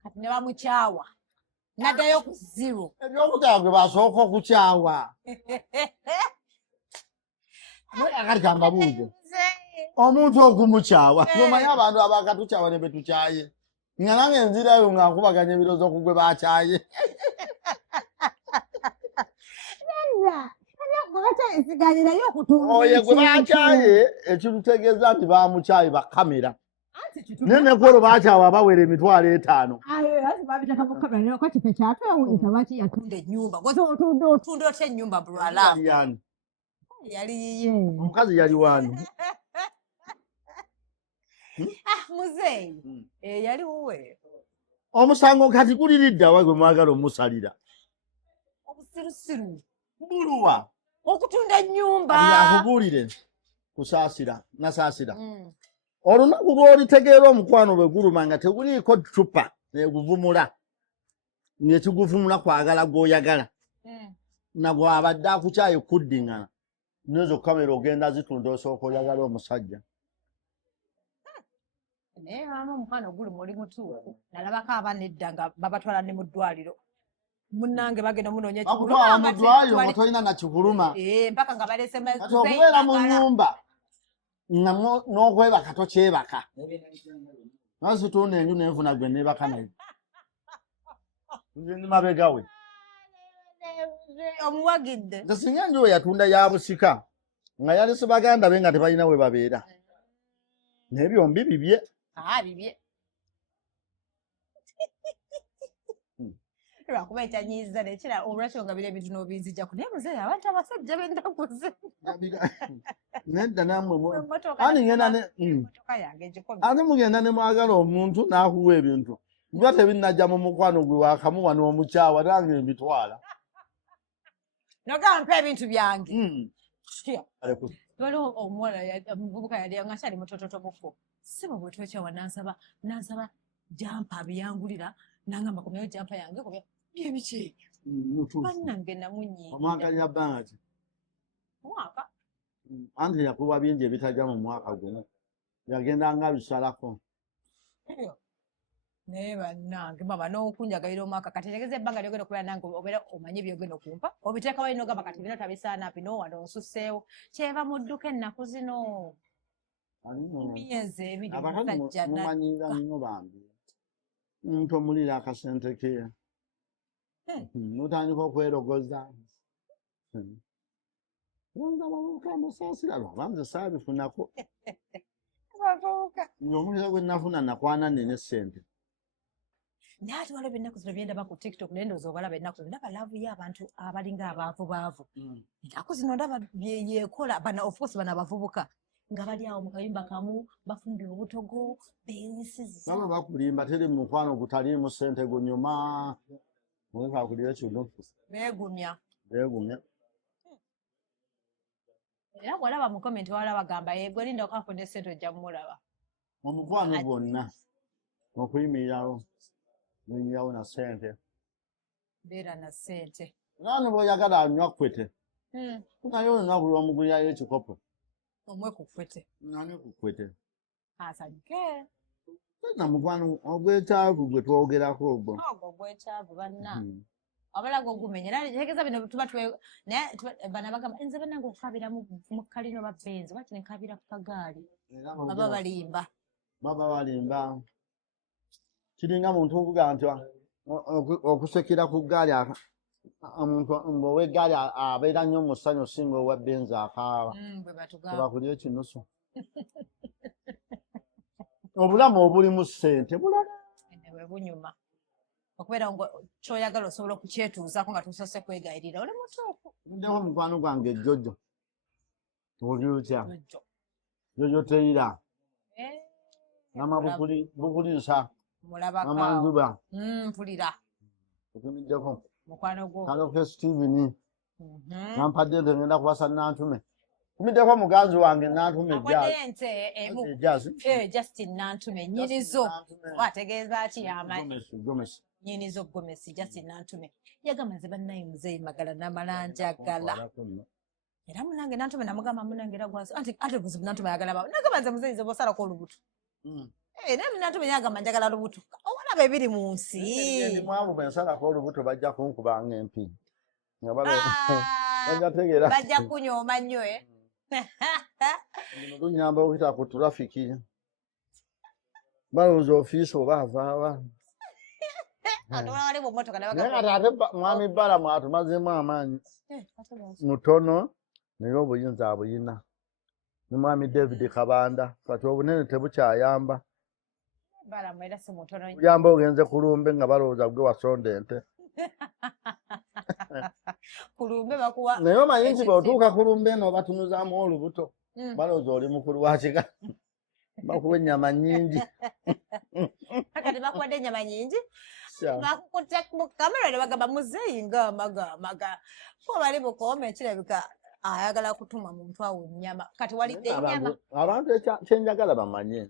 Kati ne bamukyawa. N'addayo ku zero. Eby'okutaba gwe basooka okukyawa. Akati kambabuuze. Omuntu okumukyawa. Omanyi abantu abakatukyawa ne betukyaye. Nga nange nzirayo nga nkubaganya ebirowoozo ku gwe bakyaye. Oye gwe bakyaye ekitutegeeza nti bamukyaye bakamera. Nene kwolwo bakyawa bawera emitwalo 5. Yatunda ennyumba. Otunda otya ennyumba bulwala? Yali yiye. Omukazi yali wano. Muzeeyi. Yali wuwe. Omusango kati guliridde awa gwe mwagala omusalira. Obusirusiru. Buluwa. Okutunda ennyumba. Akubuulire kusaasira nasaasira. Olunaku lw'olitegeera omukwano bwe guluma nga teguliiko cupa neguvumula ng'ekiguvumula kwagala gw'oyagala nagwo abadde akukyaye kuddingana nezo kamera ogenda zitunda osooka oyagala omusajja. Naye mama omukwano guli muli mutuufu nalabako abaana edda nga babatwala ne mu ddwaliro. Munnange bagenda munoonya ekiguluma. Bakutwala mu ddwaliro nga tolina na kiguluma. Mpaka nga baleese kati okubeera mu nnyumba nga n'okwebaka tokyebaka. Nasitunda enju nenfuna gwe neebaka naye. Nze ndi mabega we. Omuwagidde. Nze singa enju we yatunda ya busika nga yalese baganda be nga tebalina we babeera. Naye byombi bibye. Bibye. Lwakuba ekyanyiiza nekira olwakyo nga biri ebintu n'obinzijjaku naye muzeeyi abantu abasajja b'endakuze. Nedda nammwe ate mugenda ne mwagala omuntu n'akuwa ebintu biba tebinnajja mu mukwano gwe wakamuwa n'omukyawa nange ebitwala. Nogamba mpa ebintu byange. Waliwo omuwala omuvubuka yali ngakyali mutototo mufu. Sibo bwe twekyawa nansaba jampa biyangulira nangamba komyayo jampa yange komya byebiki bannange namunyiiga. Omwaka lyabbanga ki? Mwaka. Anti yakuba bingi ebitajja mu mwaka guno yagenda nga bisalako. Naye bannange mama n'okunjagalira omwaka kati tegeza ebbanga lyogenda okubeera nange obeera omanyi byogenda okumpa obiteekawo ino ogamba kati bino tabisaana bino wano onsusseewo kyeva mu dduka ennaku zino. Myezi ebiri musajja mumanyiira nnyo bambi omuntu omulira akasente ke notandika okwerogoza. Nga bavubuka musaasira lwaba nze saabifunako. Omuliro gwe nafuna nakwana nene ssente. Naye ate waliwo ennaku zino byendaba ku TikTok naye ndowooza obalaba ennaku zino ndaba laavu y'abantu abalinga abaavu. Ennaku zino ndaba yeekola of course bano abavubuka nga bali awo mu kayumba kamu bafumbye obutogo beeyisiza. Baba bakulimba teri mu mukwano gutaliimu ssente gunyuma. Mulekakulira kino. Beegumya. Era bw'olaba mu komenti wala bagamba gwe linda okafuna essente ojja mumulaba. Omukwano gwonna okuyimirirawo n'oyimirawo na ssente. Beera na ssente. Naani bw'oyagala anywa kwete. Naye olunaku lw'omugulirayo ekikopo. Omwe ku kwete. Nani ku kwete. Asanyuke. Na mukwano ogw'ekyavu gwe twogerako ogwo. Ogwo ogw'ekyavu banna. Abalaga ogumenya era tegeza bino tuba naye bana bagamba nze bannange okukabira mu kalino babenzi bati nekabira ku kagaali. Baba balimba. Kiringa muntu okuga nti okusekera ku ggaali omuntu ow'eggaali abeera nnyo mu ssanyu singa owa benzi akaaba. Bwe batugamba. Bakulya ekinusu. obulamu obulimu ssente bulala bwe bunyuma okubeera kyoyagala osobola okukyetuuzaako nga tosose kwegayirira oli mutuufu. Ndeho mukwano gwange ejjojo oli otya jojo teira nama bukulisa mulabaka mpulira otumiddeko mukwano gwo kaloke Steven nampadde nze ngenda kubasa Nantume tumiddeko muganzi wange Nantume Justin Nantume nyinizo wategeeza ki yamanyi nyinizo Gomesi Justin Nantume yagamba nze bannaye muzeeyi Magala namalanjagala era munange Nantume namugamba munange era gwansi ate buzibu Nantume ayagala baba nagamba nze muzeeyi nze bosalako olubuto naye Nantume yagamba njagala lubuto owalaba ebiri mu nsi mwavu bensalako olubuto bajja kunkubanga empi bajja kunyooma nnyo lunyamba okuyita ku trafiki balowooza ofiisi oba avaawa ate mwami Bala mwatumazeemu amaanyi mutono naye obuyinza abuyina ne mwami David Kabanda kati obunene tebukyayamba yamba ogenze kulumbe nga balowooza gwe wasonda ente naye omanyi nti bw'otuuka kulumbe eno batunuzaamu olubuto balowooza oli mukulu wa kika bakuwa ennyama nnyingi kati bakuwadde ennyama nyingi bakukutte mu kamera ne bagamba muzeeyi ngamaga ko bali bukooma ekirabika ayagala kutuma muntu awo nnyama kati walidde ennyama abantu kyenjagala bamanye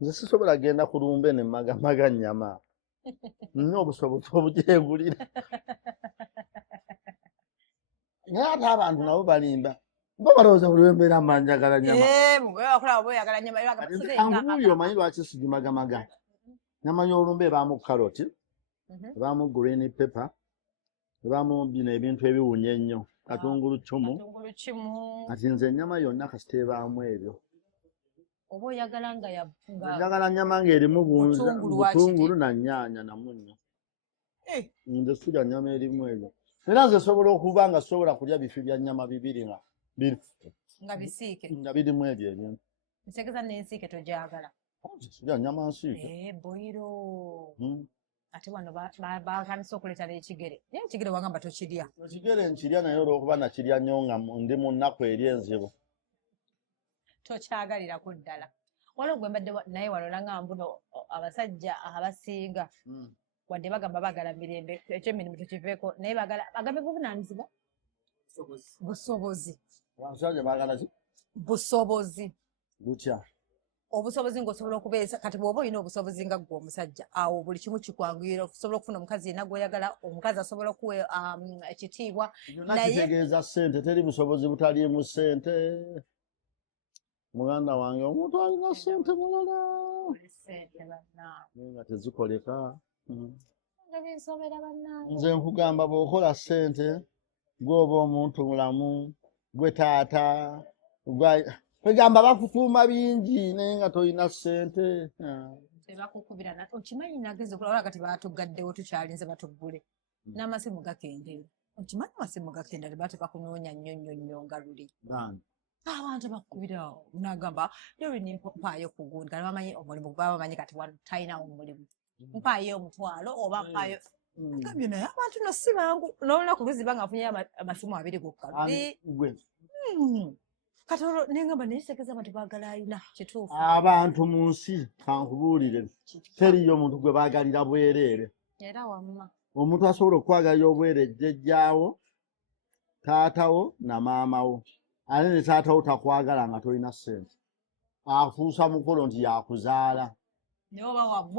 nze sisobola genda kulumbe ne magamaga nnyama nina obusobozi obugyegulira naye ate abantu nabo balimba bo balowooza buli wembeera manjagala nnyamaangubuuli omanyi lwaki sigimagamaga namanyi olumbe ebaamu karoti ebaamu green pepper ebaamu bino ebintu ebiwunya ennyo katungulu cumu kati nze ennyama yonna kasita ebaamu ebyo oba oyagala njagala nnyama ng'erimu butungulu na nnyaanya namunnyo nze sirya nnyama erimu ebyo era nze sobola okuba nga sobola kulya bifi bya nnyama bibiri nga bisiike nga birimu ebyo ebintu ntegeeza n'ensiike togyagala sirya nnyama nsiike boyiro ate wano bakanisa okuleeta n'ekigere naye ekigere wagamba tokirya ekigere nkirya naye olw'okuba nakirya nnyo nga ndi mu nnaku eri enzibu tokyagalirako ddala waliwo gwe mbadde naye walola nga mbuno abasajja abasinga wadde bagamba bagala mirembe ekyemirimu tekiveeko naye bagambe buvunaanyizibwa busobozi abasajja baagala ki busobozi butya obusobozi ng'osobola okubeeza kati bw'oba olina obusobozi nga ggwe omusajja awo buli kimu kikwanguyira osobola okufuna omukazi yenna gw'oyagala omukazi asobola okuwa ekitiibwa naye kitegeeza ssente teri busobozi butaliimu ssente muganda wange omuntu alina ssente mulala naye nga tezikoleka nze nkugamba bw'okola ssente gw'oba omuntu mulamu gwe taata kwegamba bakutuuma bingi naye nga tolina ssente tebakukubira okimanyi nageze okulaba kati batuggaddewo tukyalinze batuggule n'amasimu gakendera okimanyi amasimu gakendera bate bakunoonya nnyo nnyo nnyo nga luli abantu bakubira nagamba lero nimpaayo kugundi kati bamanyi omulimu baba bamanyi kati talinawo omulimu mpaayo omutwalo oba mpaayo gambye naye abantu no si bangu n'olunaku luziba nga afunyeyo amasimu 2 gokka kati olwo nengamba naye kitegeeza abantu baagala ayina kituufu abantu mu nsi kankubuulire teriyo omuntu gwe baagalira bwereere era wamma omuntu asobola okwagalira obwereere jjajjaawo taatawo na maamawo ate ne taatawo takwagala nga tolina ssente afuusa mukolo nti yakuzaala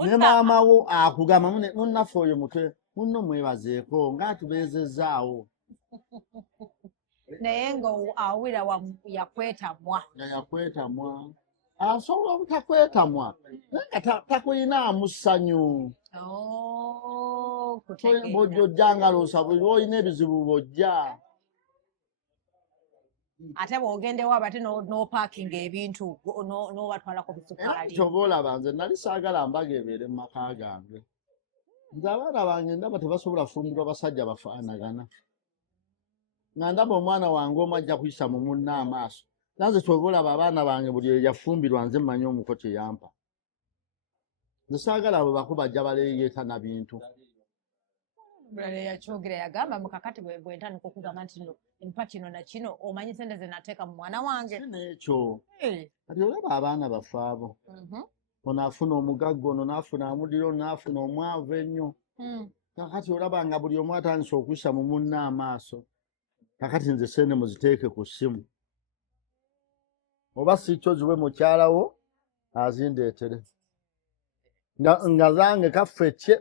ne maamawo akugamba munnaffe oyo mutwe munno mwebazeeko ngaatubeezezaawo naye nga awira yakwetamwa asobola obutakwetamwa naye nga takulinaamu ssanyu bw'ojja ojjanga loosa buli olina ebizibu bw'ojja ate bw'ogendewo abate n'opaakinga ebintu n'obatwalako busukaali kyoba olaba nze nali saagala mbaga ebeere mu maka gange nze abaana bange ndaba tebasobola fumbirwa basajja bafaanagana nga ndaba omwana wange omu ajja kuyisa mu munna amaaso nanze kyoba olaba abaana bange buli eyafumbirwa nze mmanyi omuko kye yampa nze saagala abo bakubajja baleeyeeta na bintu. Bulale yakyogera yagamba mukakati bwentandika okugamba nti no empa kino na kino omanyi sente ze nateeka mu mwana wange. N'ekyo kati olaba abaana baffe abo ono afuna omugagga ono n'afuna amudiro n'afuna omwavu ennyo. Kakati olaba nga buli omu atandise okuyisa mu munne amaaso. Kakati nze sente muziteeke ku ssimu. Oba si kyo ziwe mukyalawo azindeetere. Nga zange kaffe kye.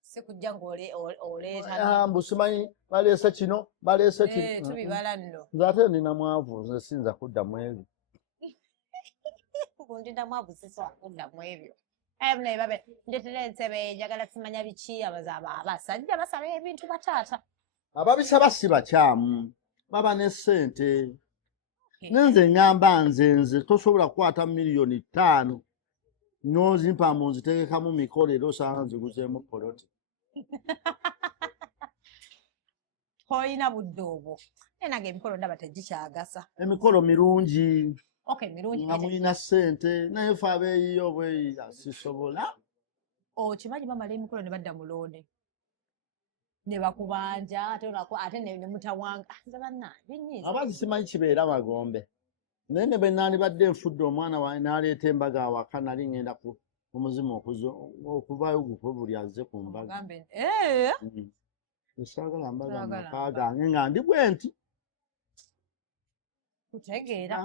Sikujja ng'oleeta. Mbu simanyi baleese kino baleese kino. Tubibala nno. Nze ate nina mwavu nze siyinza kuddamu ebyo. Ndina mwavu sisobola kuddamu ebyo. Naye babe ndeetera entebe njagala simanya biki abasajja basaba ebintu bataata. Ababisaba si bakyamu baba ne ssente. Nenze ngamba nze tosobola kukwata miliyoni 5 n'ozimpa mu nziteekamu mikolo era osanga nziguzeemu poloti. Olina budde obwo. Naye nange emikolo ndaba tegikyagasa. Emikolo mirungi. Mirungi. Nga mulina ssente naye fe abeeyiyo bweyiya sisobola. Kimanyi bamala emikolo ne badda mu loone. Ne bakubanja ate ne mutawanga. Nze bannange nnyiza. Abazi simanyi kibeera Magombe. Naye ne bwe nandibadde nfudde omwana wange n'aleeta embaga awaka nali ngenda ku omuzimu okuvaayo gukwe buli azze ku mbaga. Saagala mbaga amaka gange nga ndi bwe nti. Kutegeera.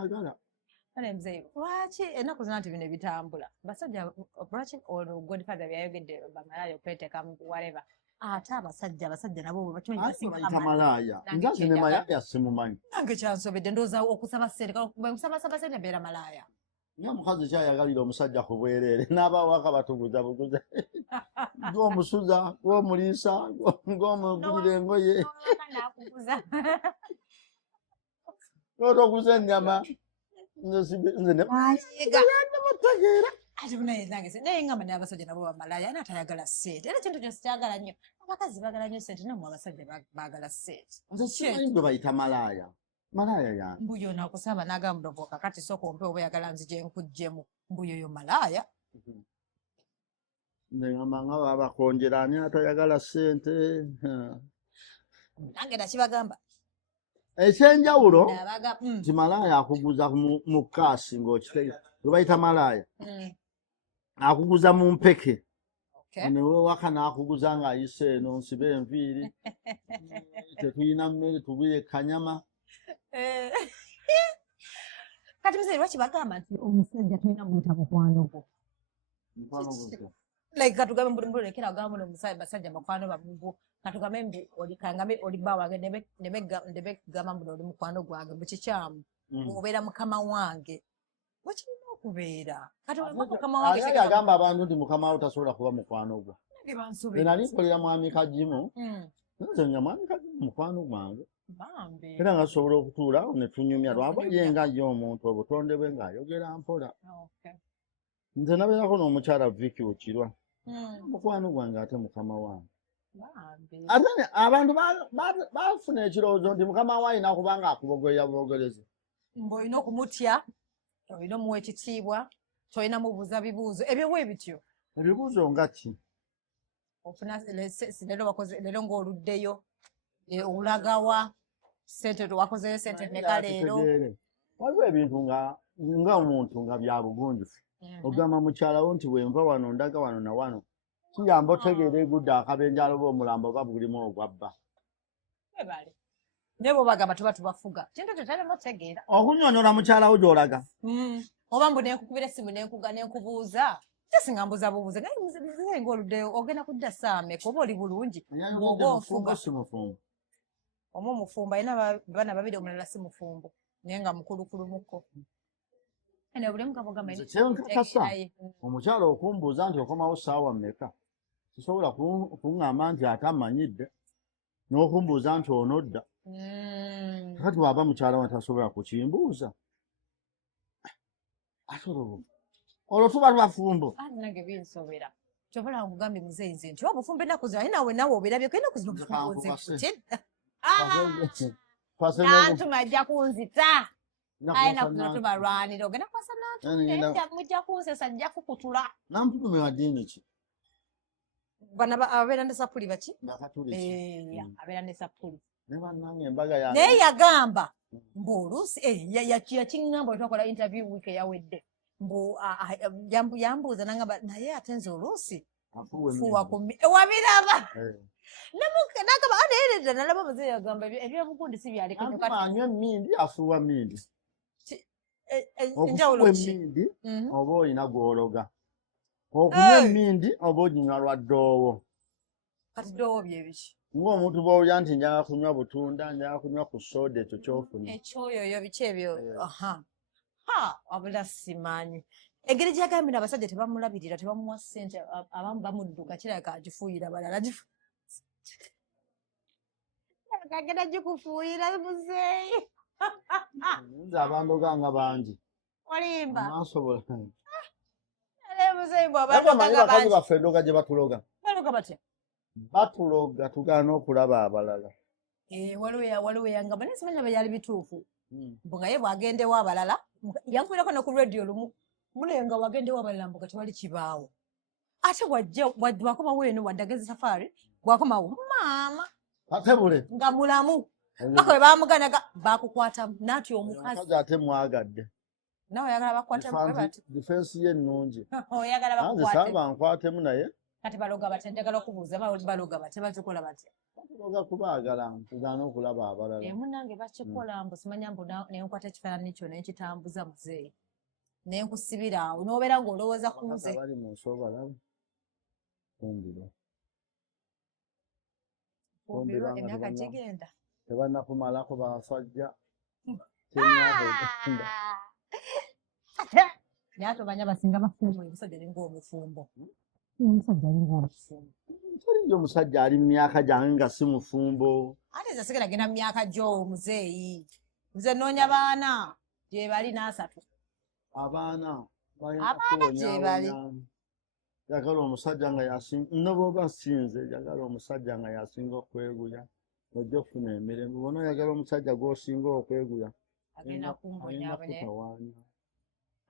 Kale mzee, lwaki ennaku zino nti bino bitambula? Basajja lwaki Godfather byayogedde bamalaaya okweteeka mu whatever. Ate abasajja nabo bakimanyi basinga malaaya. Nze ne malaaya simumanyi. Nange kyansobedde ndowooza okusaba ssente kusaba ssente mbeera malaaya. Naye omukazi kyayagalira omusajja ku bwereere n'abawaka batuguza buguza. Ng'omusuza, ng'omuliisa, ng'omugulira engoye. N'otoguza ennyama. Nze ne mutegeera. Ate bunaye nange naye ngamba n'abasajja nabo bamalaaya ate atayagala ssente. Era kintu kyose kyagala nnyo. Abakazi baagala nnyo ssente nammwe abasajja baagala ssente. Nze simanyi gwe bayita malaaya. Malaaya yange. Mbuyo nakusaba n'agamba mudogo kakati sooka ompe oba oyagala nzije nkuggyemu. Mbuyo yo malaaya. Nze ngamba nga babakonjera ani atayagala ssente. Nange nakibagamba. Ekyenjawulo nti malaaya akuguza mu kaasi ng'okitegeera. Gwe bayita malaaya. Akuguza mu mpeke. Newe waka n'akuguza ng'ayise eno nsibe enviiri. Tetuyina mmere tubuye kanyama. Kati mzee lwaki bagamba nti omusajja tulina muyita mukwano gwo. Like katugambe mbuli lekera agamba omusajja mukwano bamubu. Katugambe mbu oli bba wange ndebe gamba mbu oli mukwano gwange mu kikyamu. Obeera mukama wange. Wakirina okubeera. Kati mukama wange ani agamba abantu nti mukama we tasobola kuba mukwano gwe. Nali nkolera mwami Kajimu. Nze nga mwami Kajimu mukwano gwange. Era nga tusobola okutuula ne tunyumya lwaba ye nga ye omuntu obutonde bwe ng'ayogera mpola. Nze nabeerako n'omukyala Vicky Okirwa. Mukwano gwange ate mukama wange. Ate abantu bafuna ekirowoozo nti mukama we alina kuba ng'akubogoya bubogereze. Mb'olina okumutya, olina omuwa ekitiibwa, tolina mubuuza bibuuzo. Ebyo bwe bityo. Ebibuuzo nga ki? Ofuna leero ng'oluddeyo, olagawa, ssente wakozeyo ssente mmeka leero. Waliwo ebintu nga omuntu nga bya bugunjufu. Ogamba mukyalawo nti bwenva wano ndaga wano na wano. Kiyamba otegeera egudde akabenje aloba omulambo oba gulimu ogwabba. Naye bo bagamba tuba tubafuga. Kintu tetalema otegeera. Okunyonyola mukyalawo gy'olaga. Oba mbu nenkukubira essimu nenkubuuza. Singa mbuuza bubuuze. Naye muze ng'oluddeyo ogenda kudda saameka oba oli bulungi. Oba onfuga. Omu mufumbo alina baana babiri omulala si mufumbo. Naye nga mukulukulumuko. Kyenkakasa omukyala okumbuuza nti okomawo ssaawa mmeka kisobola kuŋŋamba nti ate amanyidde n'okumbuuza nti onodda kati bw'aba mukyala we tasobola kukimbuuza olwo tuba lwafumbo. Nange binsobera kyobola nkugambye muzeeyi nze nti obufumbo ennaku zino ali nawe obirabyeko ennaku zino obufumbo nze ntuma ajja kunzita. Aina kutoka barani ogenda kwasa nantu mujja kunsesa ajja kukutula namputume wa dini ki bana abeera ne sapuli baki abeera ne sapuli naye yagamba mbulusi yakiŋŋamba wetwakola interview week eyawedde mbu yambuuza nangamba naye ate nze oluusi fuuwa wabiraba nagamba aneeredda nalaba muzeeyi yagamba ebyobugundi si byalekanywe emindi afuuwa mindi enjawulo emindi oba olina gwologa okunywa emindi oba oginywa lwa ddoowo kati ddoowo byebiki ng'omuntu bw'owulya nti njagala kunywa butunda njagala kunywa ku soda ekyo kyofuna ekyoyoyo biki ebyo wabula simanyi engeri gyagambira abasajja tebamulabirira tebamuwa ssente abamu bamudduka kiraka agifuuyira balala kagenda gikufuuyira muzeeyi nze abandoga nga bangi olimba amansobola muzeeyi bw'abandoga baffe endoga gye batuloga baloga batya batuloga tugaana okulaba abalala waliwo yangamba naye simanya byali bituufu mbu nga ye bwagendewo abalala yankubirako ne ku radio lumu mulenga wagendewo abalala mbu nga tewali kibaawo ate bwakomawo eno waddagezi safari bwakomawo maama atebule nga mulamu baka bwe bamuganaga bakukwatamu naati omukazi ate mwagadde nawe oyagala bakukwatemu difensi ye ennungi oyagala bakukwatemu naye kati baloga batya njagala okubuuza baloga batya bakikola batya batuloga kubaagala tugaana okulaba abalala munange bakikola mbu simanya mbu nenkwata ekifaananyi kyo nenkitambuza muzeeyi nenkusibira awo nobeera ng'olowooza ku nze bali mu nsi obalaba fumbirwa emyaka gigenda tebanakumalako basajja naye tomanya basinga bafumbo omusajja alinga omufumbo omusajja alinga omufumbo tolinga omusajja ali mu myaka gyange nga si mufumbo ate nze sigenda genda mu myaka gyo muzeeyi nze noonya baana gye bali n'asatu abaana gyebali jagala omusajja nga yasinga noboba sinze jagala omusajja nga yasinga okweguya ojja okufuna emirembe bona oyagala omusajja gw'osinga okweguya agenda kumbonyaabonye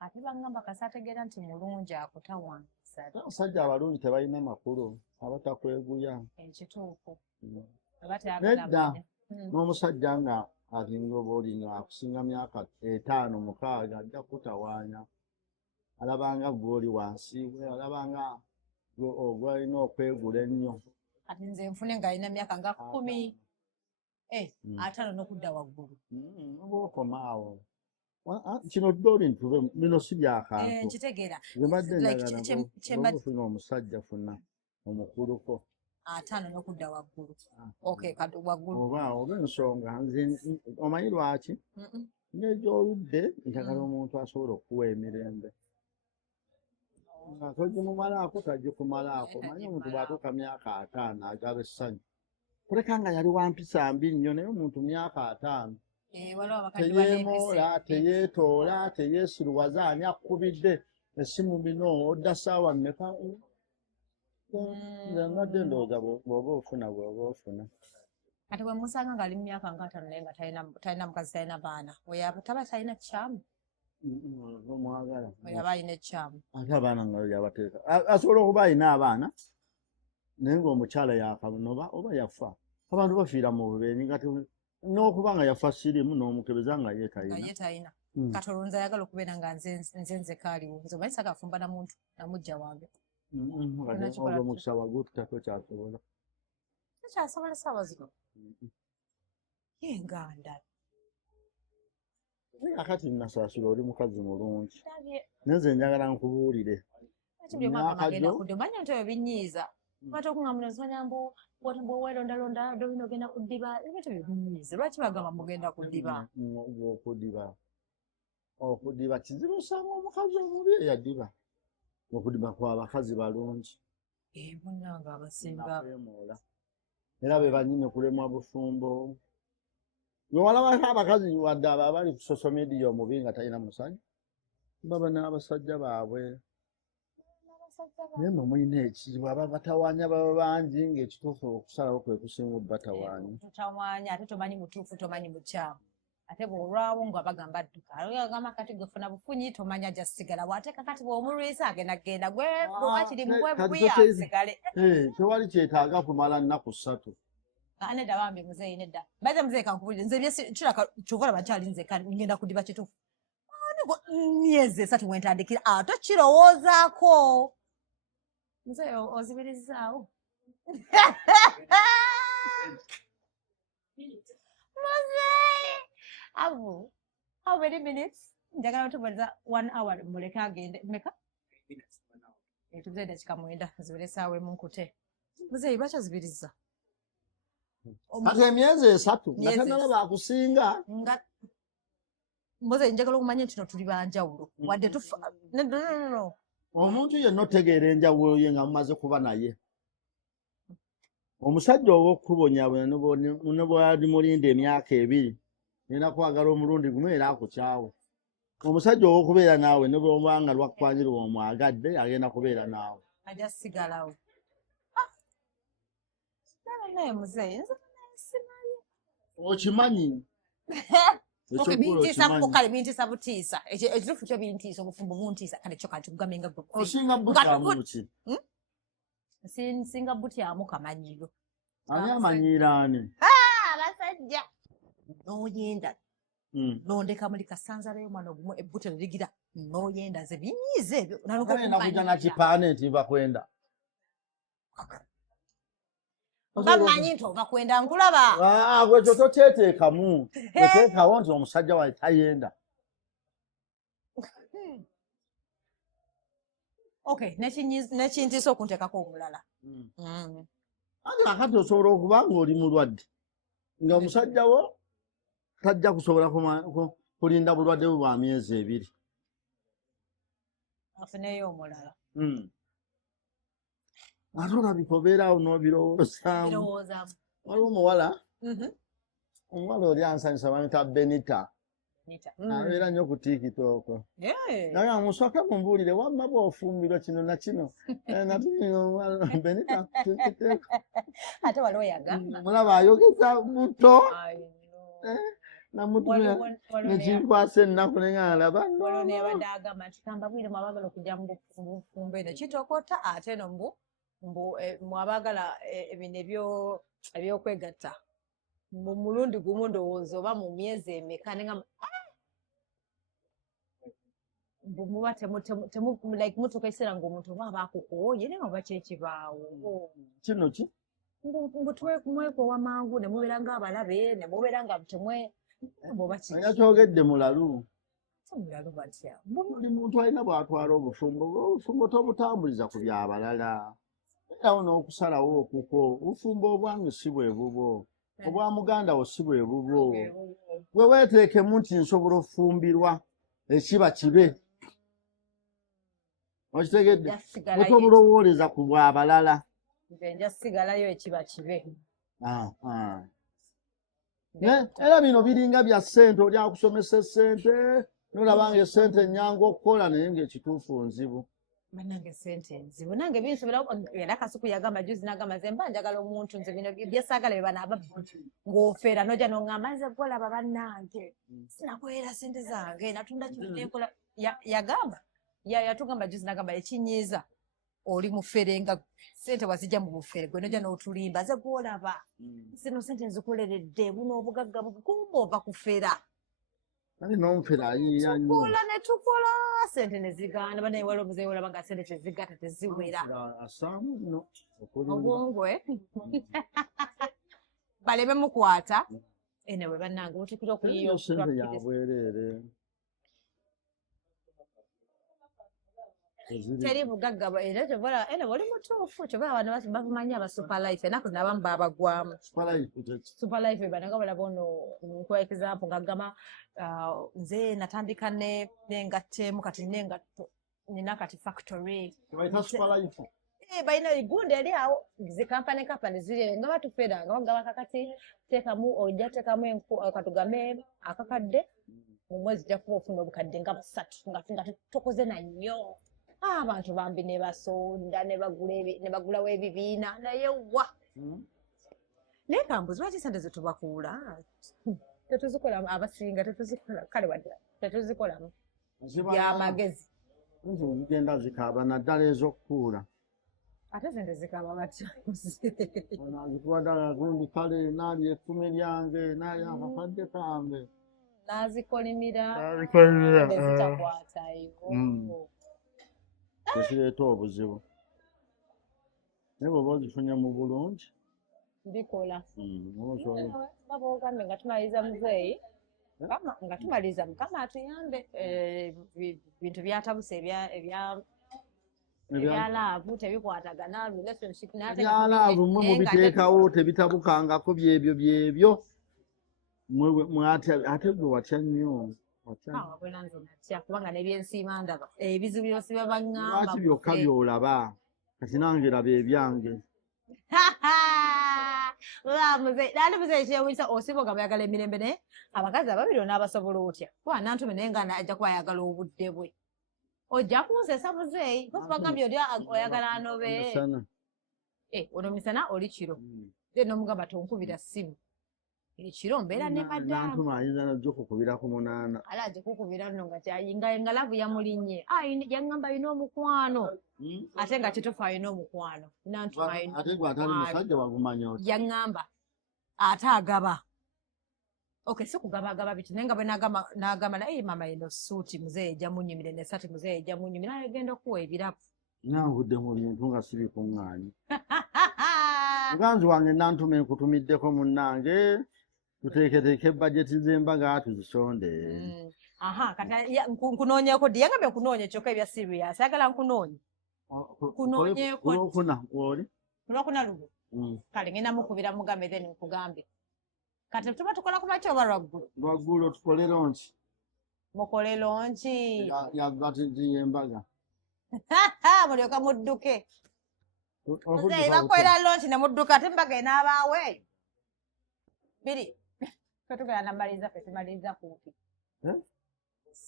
ate bagamba kasi ategeera nti mulungi akutawaanyisa abasajja abalungi tebalina makulu abatakweguya ekituufu nedda n'omusajja nga alinga oba olinga akusinga myaka 5-6 ajja kutawaanya alabanga gw'oli wansi alabanga gwalina okwegula ennyo kati nze nfune ng'alina myaka nga 10 5 n'okudda waggulu oba okomaawo kino ddooli ntube bino si byakantu nkitegeera zebadde njagala ofuna omusajja funa omukuluko 5 n'okudda waggulu waggulu oba ensonga nze omanyi lwaki ng'egyoludde njagala omuntu asobola okuwa emirembe nga togimumalaako tagikumalaako manyi omuntu bw'atuuka myaka 5 agaba essanyu kuleka nga yali wampisa mbi nnyo naye omuntu myaka 5 teyeemoola teyeetoola teyeesiruwaza ani akkubidde essimu bino odda ssaawa mmeka nze mbadde ndowooza bw'oba ofuna bw'oba ofuna kati bwe musanga ng'ali mu myaka nga 5 naye nga talina mukazi talina baana taba talina kyamu omwagala oyaba alina ekyamu ate abaana nga yabateeka asobola okuba alina abaana naye ng'omukyala yakabona oba yafa abantu bafiira mu bubenyi nga n'okuba nga yafa sirimu n'omukebeza nga ye talina kati olwonzi ayagala okubeera nga nze nzekaaliwo nze omanyi saga afumba na muntu namujja wange ogwo omukisa waggulu takyasobola tekyasobola essaawa zino yenganda akati nasaasula oli mukazi mulungi nenze njagala nkubuulire omanya nti oyo binyiiza ate okuŋamunazimanya mbu bwowelondalonda dolina ogenda kuddiba ebintu byo binyiiza lwaki bagamba mugenda kuddiba okuddiba kizibu osanga omukazi omubi eyaddiba okuddiba kw'abakazi balungi munanga abasinga era be banyini kulemwa bufumbo wewalabako abakazi wadde abo abali ku social media omubi nga talina musanyu baba n'abasajja baabwe naye mwe mulina ekizibu aba batawaanya baba bangi ng'ekituufu okusalawo kwe kusinga obbatawaanya totawaanya ate tomanyi mutuufu tomanyi mukyamu ate bw'olwawo nga bagamba dduka agamba kati gwefuna bufunyi tomanya gya sigala bw'ate kakati bw'omulwisa agenda gwe bwakiri bwebuyasigale tewali kyetaaga kumala nnaku 3 nedda bambi muzeeyi nedda baza muzeeyi kankubulire nze kiraka kyovala bakyali nze ngenda kudiba kituufu myezi 3 wentandikira ate kirowoozaako muzeeyi ozibirizaawo muzeeyi how many minutes njagala otubaliriza 1 hour muleke agende meka tuze dakika 9 zibire essaawa emu nkute muzeeyi lwaki ozibiriza ate emyezi 3 nga tanalaba akusinga muzeeyi njagala okumanya nti no tuli banjawulo wadde tufa no omuntu yenna otegeera enjawulo ye nga mumaze kuba naye omusajja ow'okkubonya ne bwali mulinda emyaka 2 nina kwagala omulundi gumu era akukyawo omusajja ow'okubeera naawe ne bwobanga lwakwanyirwa omwagadde agenda kubeera naawe ajja sigalawo naye muzeeyi nze simanyi okimanyi kale bintiisa butiisa ekituufu kyo bintiisa obufumbo buntiisa kale kyo kati kugamenga osinga butyamuki singa butyamu kamanyiro ani amanyiiraani abasajja noyenda nondeka muli kasanzalayo mwana ogumu ebbute lirigira noyenda ze binyiiza ebyo nakuja nakipaane nti bakwenda bamanyi nti ova kwenda nkulaba gwekyo tokyeteekamu eteekawo nti omusajja wawe tayenda okay nekintiisa okunteekako omulala ate akati osobola okuba ng'oli mulwadde nga omusajja wo tajja kusobola kulinda bulwadde bwe bwa myezi 2 afuneyo omulala ate olabika obeeraawo n'obirowoozaamu waliwo omuwala oli ansanyusa bamuyita Benita abeera nnyo ku tikitooko naye musooke mumbuulire wamma bw'ofumbirwa kino na kino Benita ate waliwo yaga mulaba ayogeza buto namutumira nekinkwasa ennaku nengalaba waliwo neyabadde agamba nti kambabwire mwabagala okujja mu bufumbo eno kitokota ate no mwabagala bino ebyokwegatta mu mulundi gumu ndowooza oba mu myezi emeka nengamba muba mutuuka ekiseera ngaomuntu oba abakukooye naye oba kyekibaawo kino ki mwekoowa mangu ne mubeera ngaabalabe ne mubeera nga oba yakyogedde mulalu mulalu batya buli muntu alina bw'atwala obufumbo tobutambuliza ku byabalala erawo n'okusalawo okuko obufumbo obwange si bwe bubwo obwa muganda wo si bwe bubwo bwe weeteekemu nti nsobola ofumbirwa ekiba kibe okitegedde otobulowooleza ku bwabalala nja sigalayo ekiba kibe era bino biringa bya ssente oli akusomesa essente nolabanga essente enyangu okukola naye ngaekituufu nzibu banange sente nzibu nange binsobera era kasuku yagamba juzi nagamba nze mba njagala omuntu nze bino byesaagala bye bana ababbi ng'ofeera noja noŋŋamba nze gwolaba bannange sinakwera sente zange natunda kino nenkola yagamba yatugamba juzi nagamba ekinyiiza oli mufere nga sente wazijja mu bufere gwe noja n'otulimba ze gwolaba zino sente nzikoleredde buno obugagga bugumba ova kufera ali n'omufere ayiiya nnyo tukola ne tukola sente ne zigaana banaye waliwo omuzeeyi olaba nga sente tezigata teziwera asaamu nno obwongwe baleme mukwata enewe bannange mutukira okuyiyo sente yabwereere teri bugagga era kyobola ene buli mutuufu kyobola abantu bamanyi aba superlife enaku nabamu babagwamu superlife bananga balaba ono kwa example ngagamba nze natandika nengattemu kati nengatto nina kati factory balina igundi eri awo zikampani ziri nga batufera nga bagaba kakati teekamu ojja teekamu katugame akakadde mu mwezi jja kuba ofuna obukadde nga 3 nga tokoze na nnyo abantu bambi ne basonda ne bagulawo ebibiina naye wa naye kambuzi lwaki sente zetubakuula tetuzikolamu abasinga tetuzikola kale wadde tetuzikolamu byamagezi zigenda zikaaba naddala ez'okukuula ate zente zikaaba batya nazikuwadala gundi kale naali ekkumi lyange naali akakadde kange nazikolimira zitakwatayo tekireeta obuzibu naye bw'oba ozifunye mu bulungi bikola baba ogambe nga tumaliriza muzeeyi nga tumaliriza mukama atuyambe bintu byatabuse ebyalaavu tebikwatagana relationship byalaavu mwe mubiteekawo tebitabukangako byebyo ate gwe watya nnyo kubanga nebyensiima ndaba ebizibu byose byabaŋŋamba lwaki byokka byolaba kati nange raba ebyange dali muzeeyi kyewunyisa osiba nga bayagala emirembe naye abakazi ababiri onaabasobola otya kuba nantume naye nga ajja kuba ayagala obudde bwe ojja kunsesa muzeeyi bagambye oli oyagala anobe ono misana oli kiro nomugamba tonkubira ssimu ekiro mbeera ne maddamu ayinza najja okukubira ku munaana ala ajja kukubira nno nga lavu yamulinnye yaŋŋamba alina omukwano ate nga kitufu alina omukwano ate gwe atali musajja wagumanya oti yaŋŋamba ate agaba si kugabagaba biti naye nga bwe n'agamba naye mama eno suuti muzeeyi ejja munyumire nesati muzeeyi ejja munyumire naye egenda okuwa ebirabu nangudde mu bintu nga sibikuŋŋaanyi muganzi wange nantuma enkutumiddeko munnange tuteeketeeke bajeti z'embaga tuzisonde nkunoonyeeko ddi yangambye nkunoonye kyokka ebya serious ayagala nkunoonye kunoonyeeko oli kulwokuna lugu kale ngenda mukubira mugambe then nkugambe kati tuba tukola kumakya oba lwaggulu tukole lonki mukole lonki ya bajeti y'embaga mulyoka mudduke muzeeyi bakolera lonki ne mudduka ate embaga enaabaawe biri twetugenda namaliriza ffe tumaliriza kumpi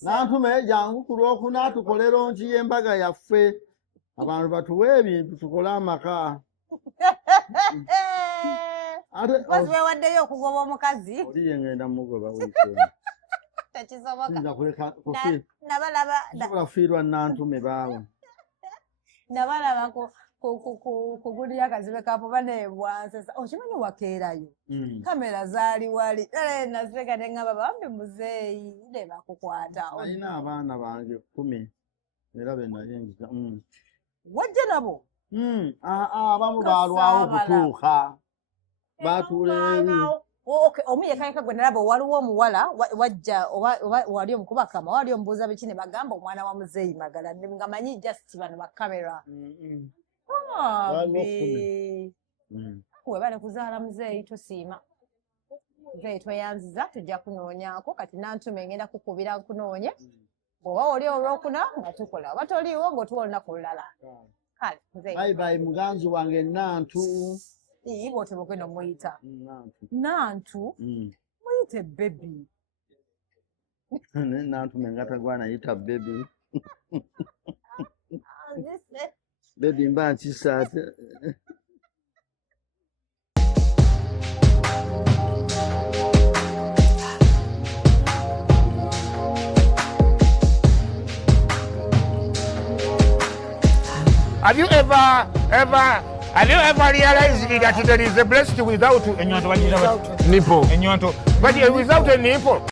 nantume jangu ku lwokuna tukole lonki y'embaga yaffe abantu batuwe ebintu tukole amaka kozi wewaddeyo okugoba omukazi oli yengenda mugoba tekisoboka kufiirwa nantume baawe nabalaba kugulira akazibe kapoba nebwansesa okimanyi wakeerayo kamera zaali wali naseka neŋŋamba bambi muzeeyi ne bakukwata alina abaana bange 10 era benayingiza wajja nabo abamu balwawo okutuuka batuuleeri omu yekayeka gwe nalaba waliwo omuwala wajja oba wali omukubakama wali omubuuza biki ne bagamba omwana wa muzeeyi magala nga manyi just bano bakamera webale kuzaala muzeeyi tusiima muzeeyi tweyanziza tujja kunoonyaako kati nantume ngenda kukubira nkunoonye bw'oba oli olwokuna nga tukola oba toliiwo ng'otuwa olunaku lulala kale muzeeyi bayi muganzi wange nantu bw'otyo bwogenda omuyita nantu muyite bebi nantume nga tagwana yita bebi bebi mba nkisa ate Have you ever realized that there is a breast without a nipple? But without a nipple,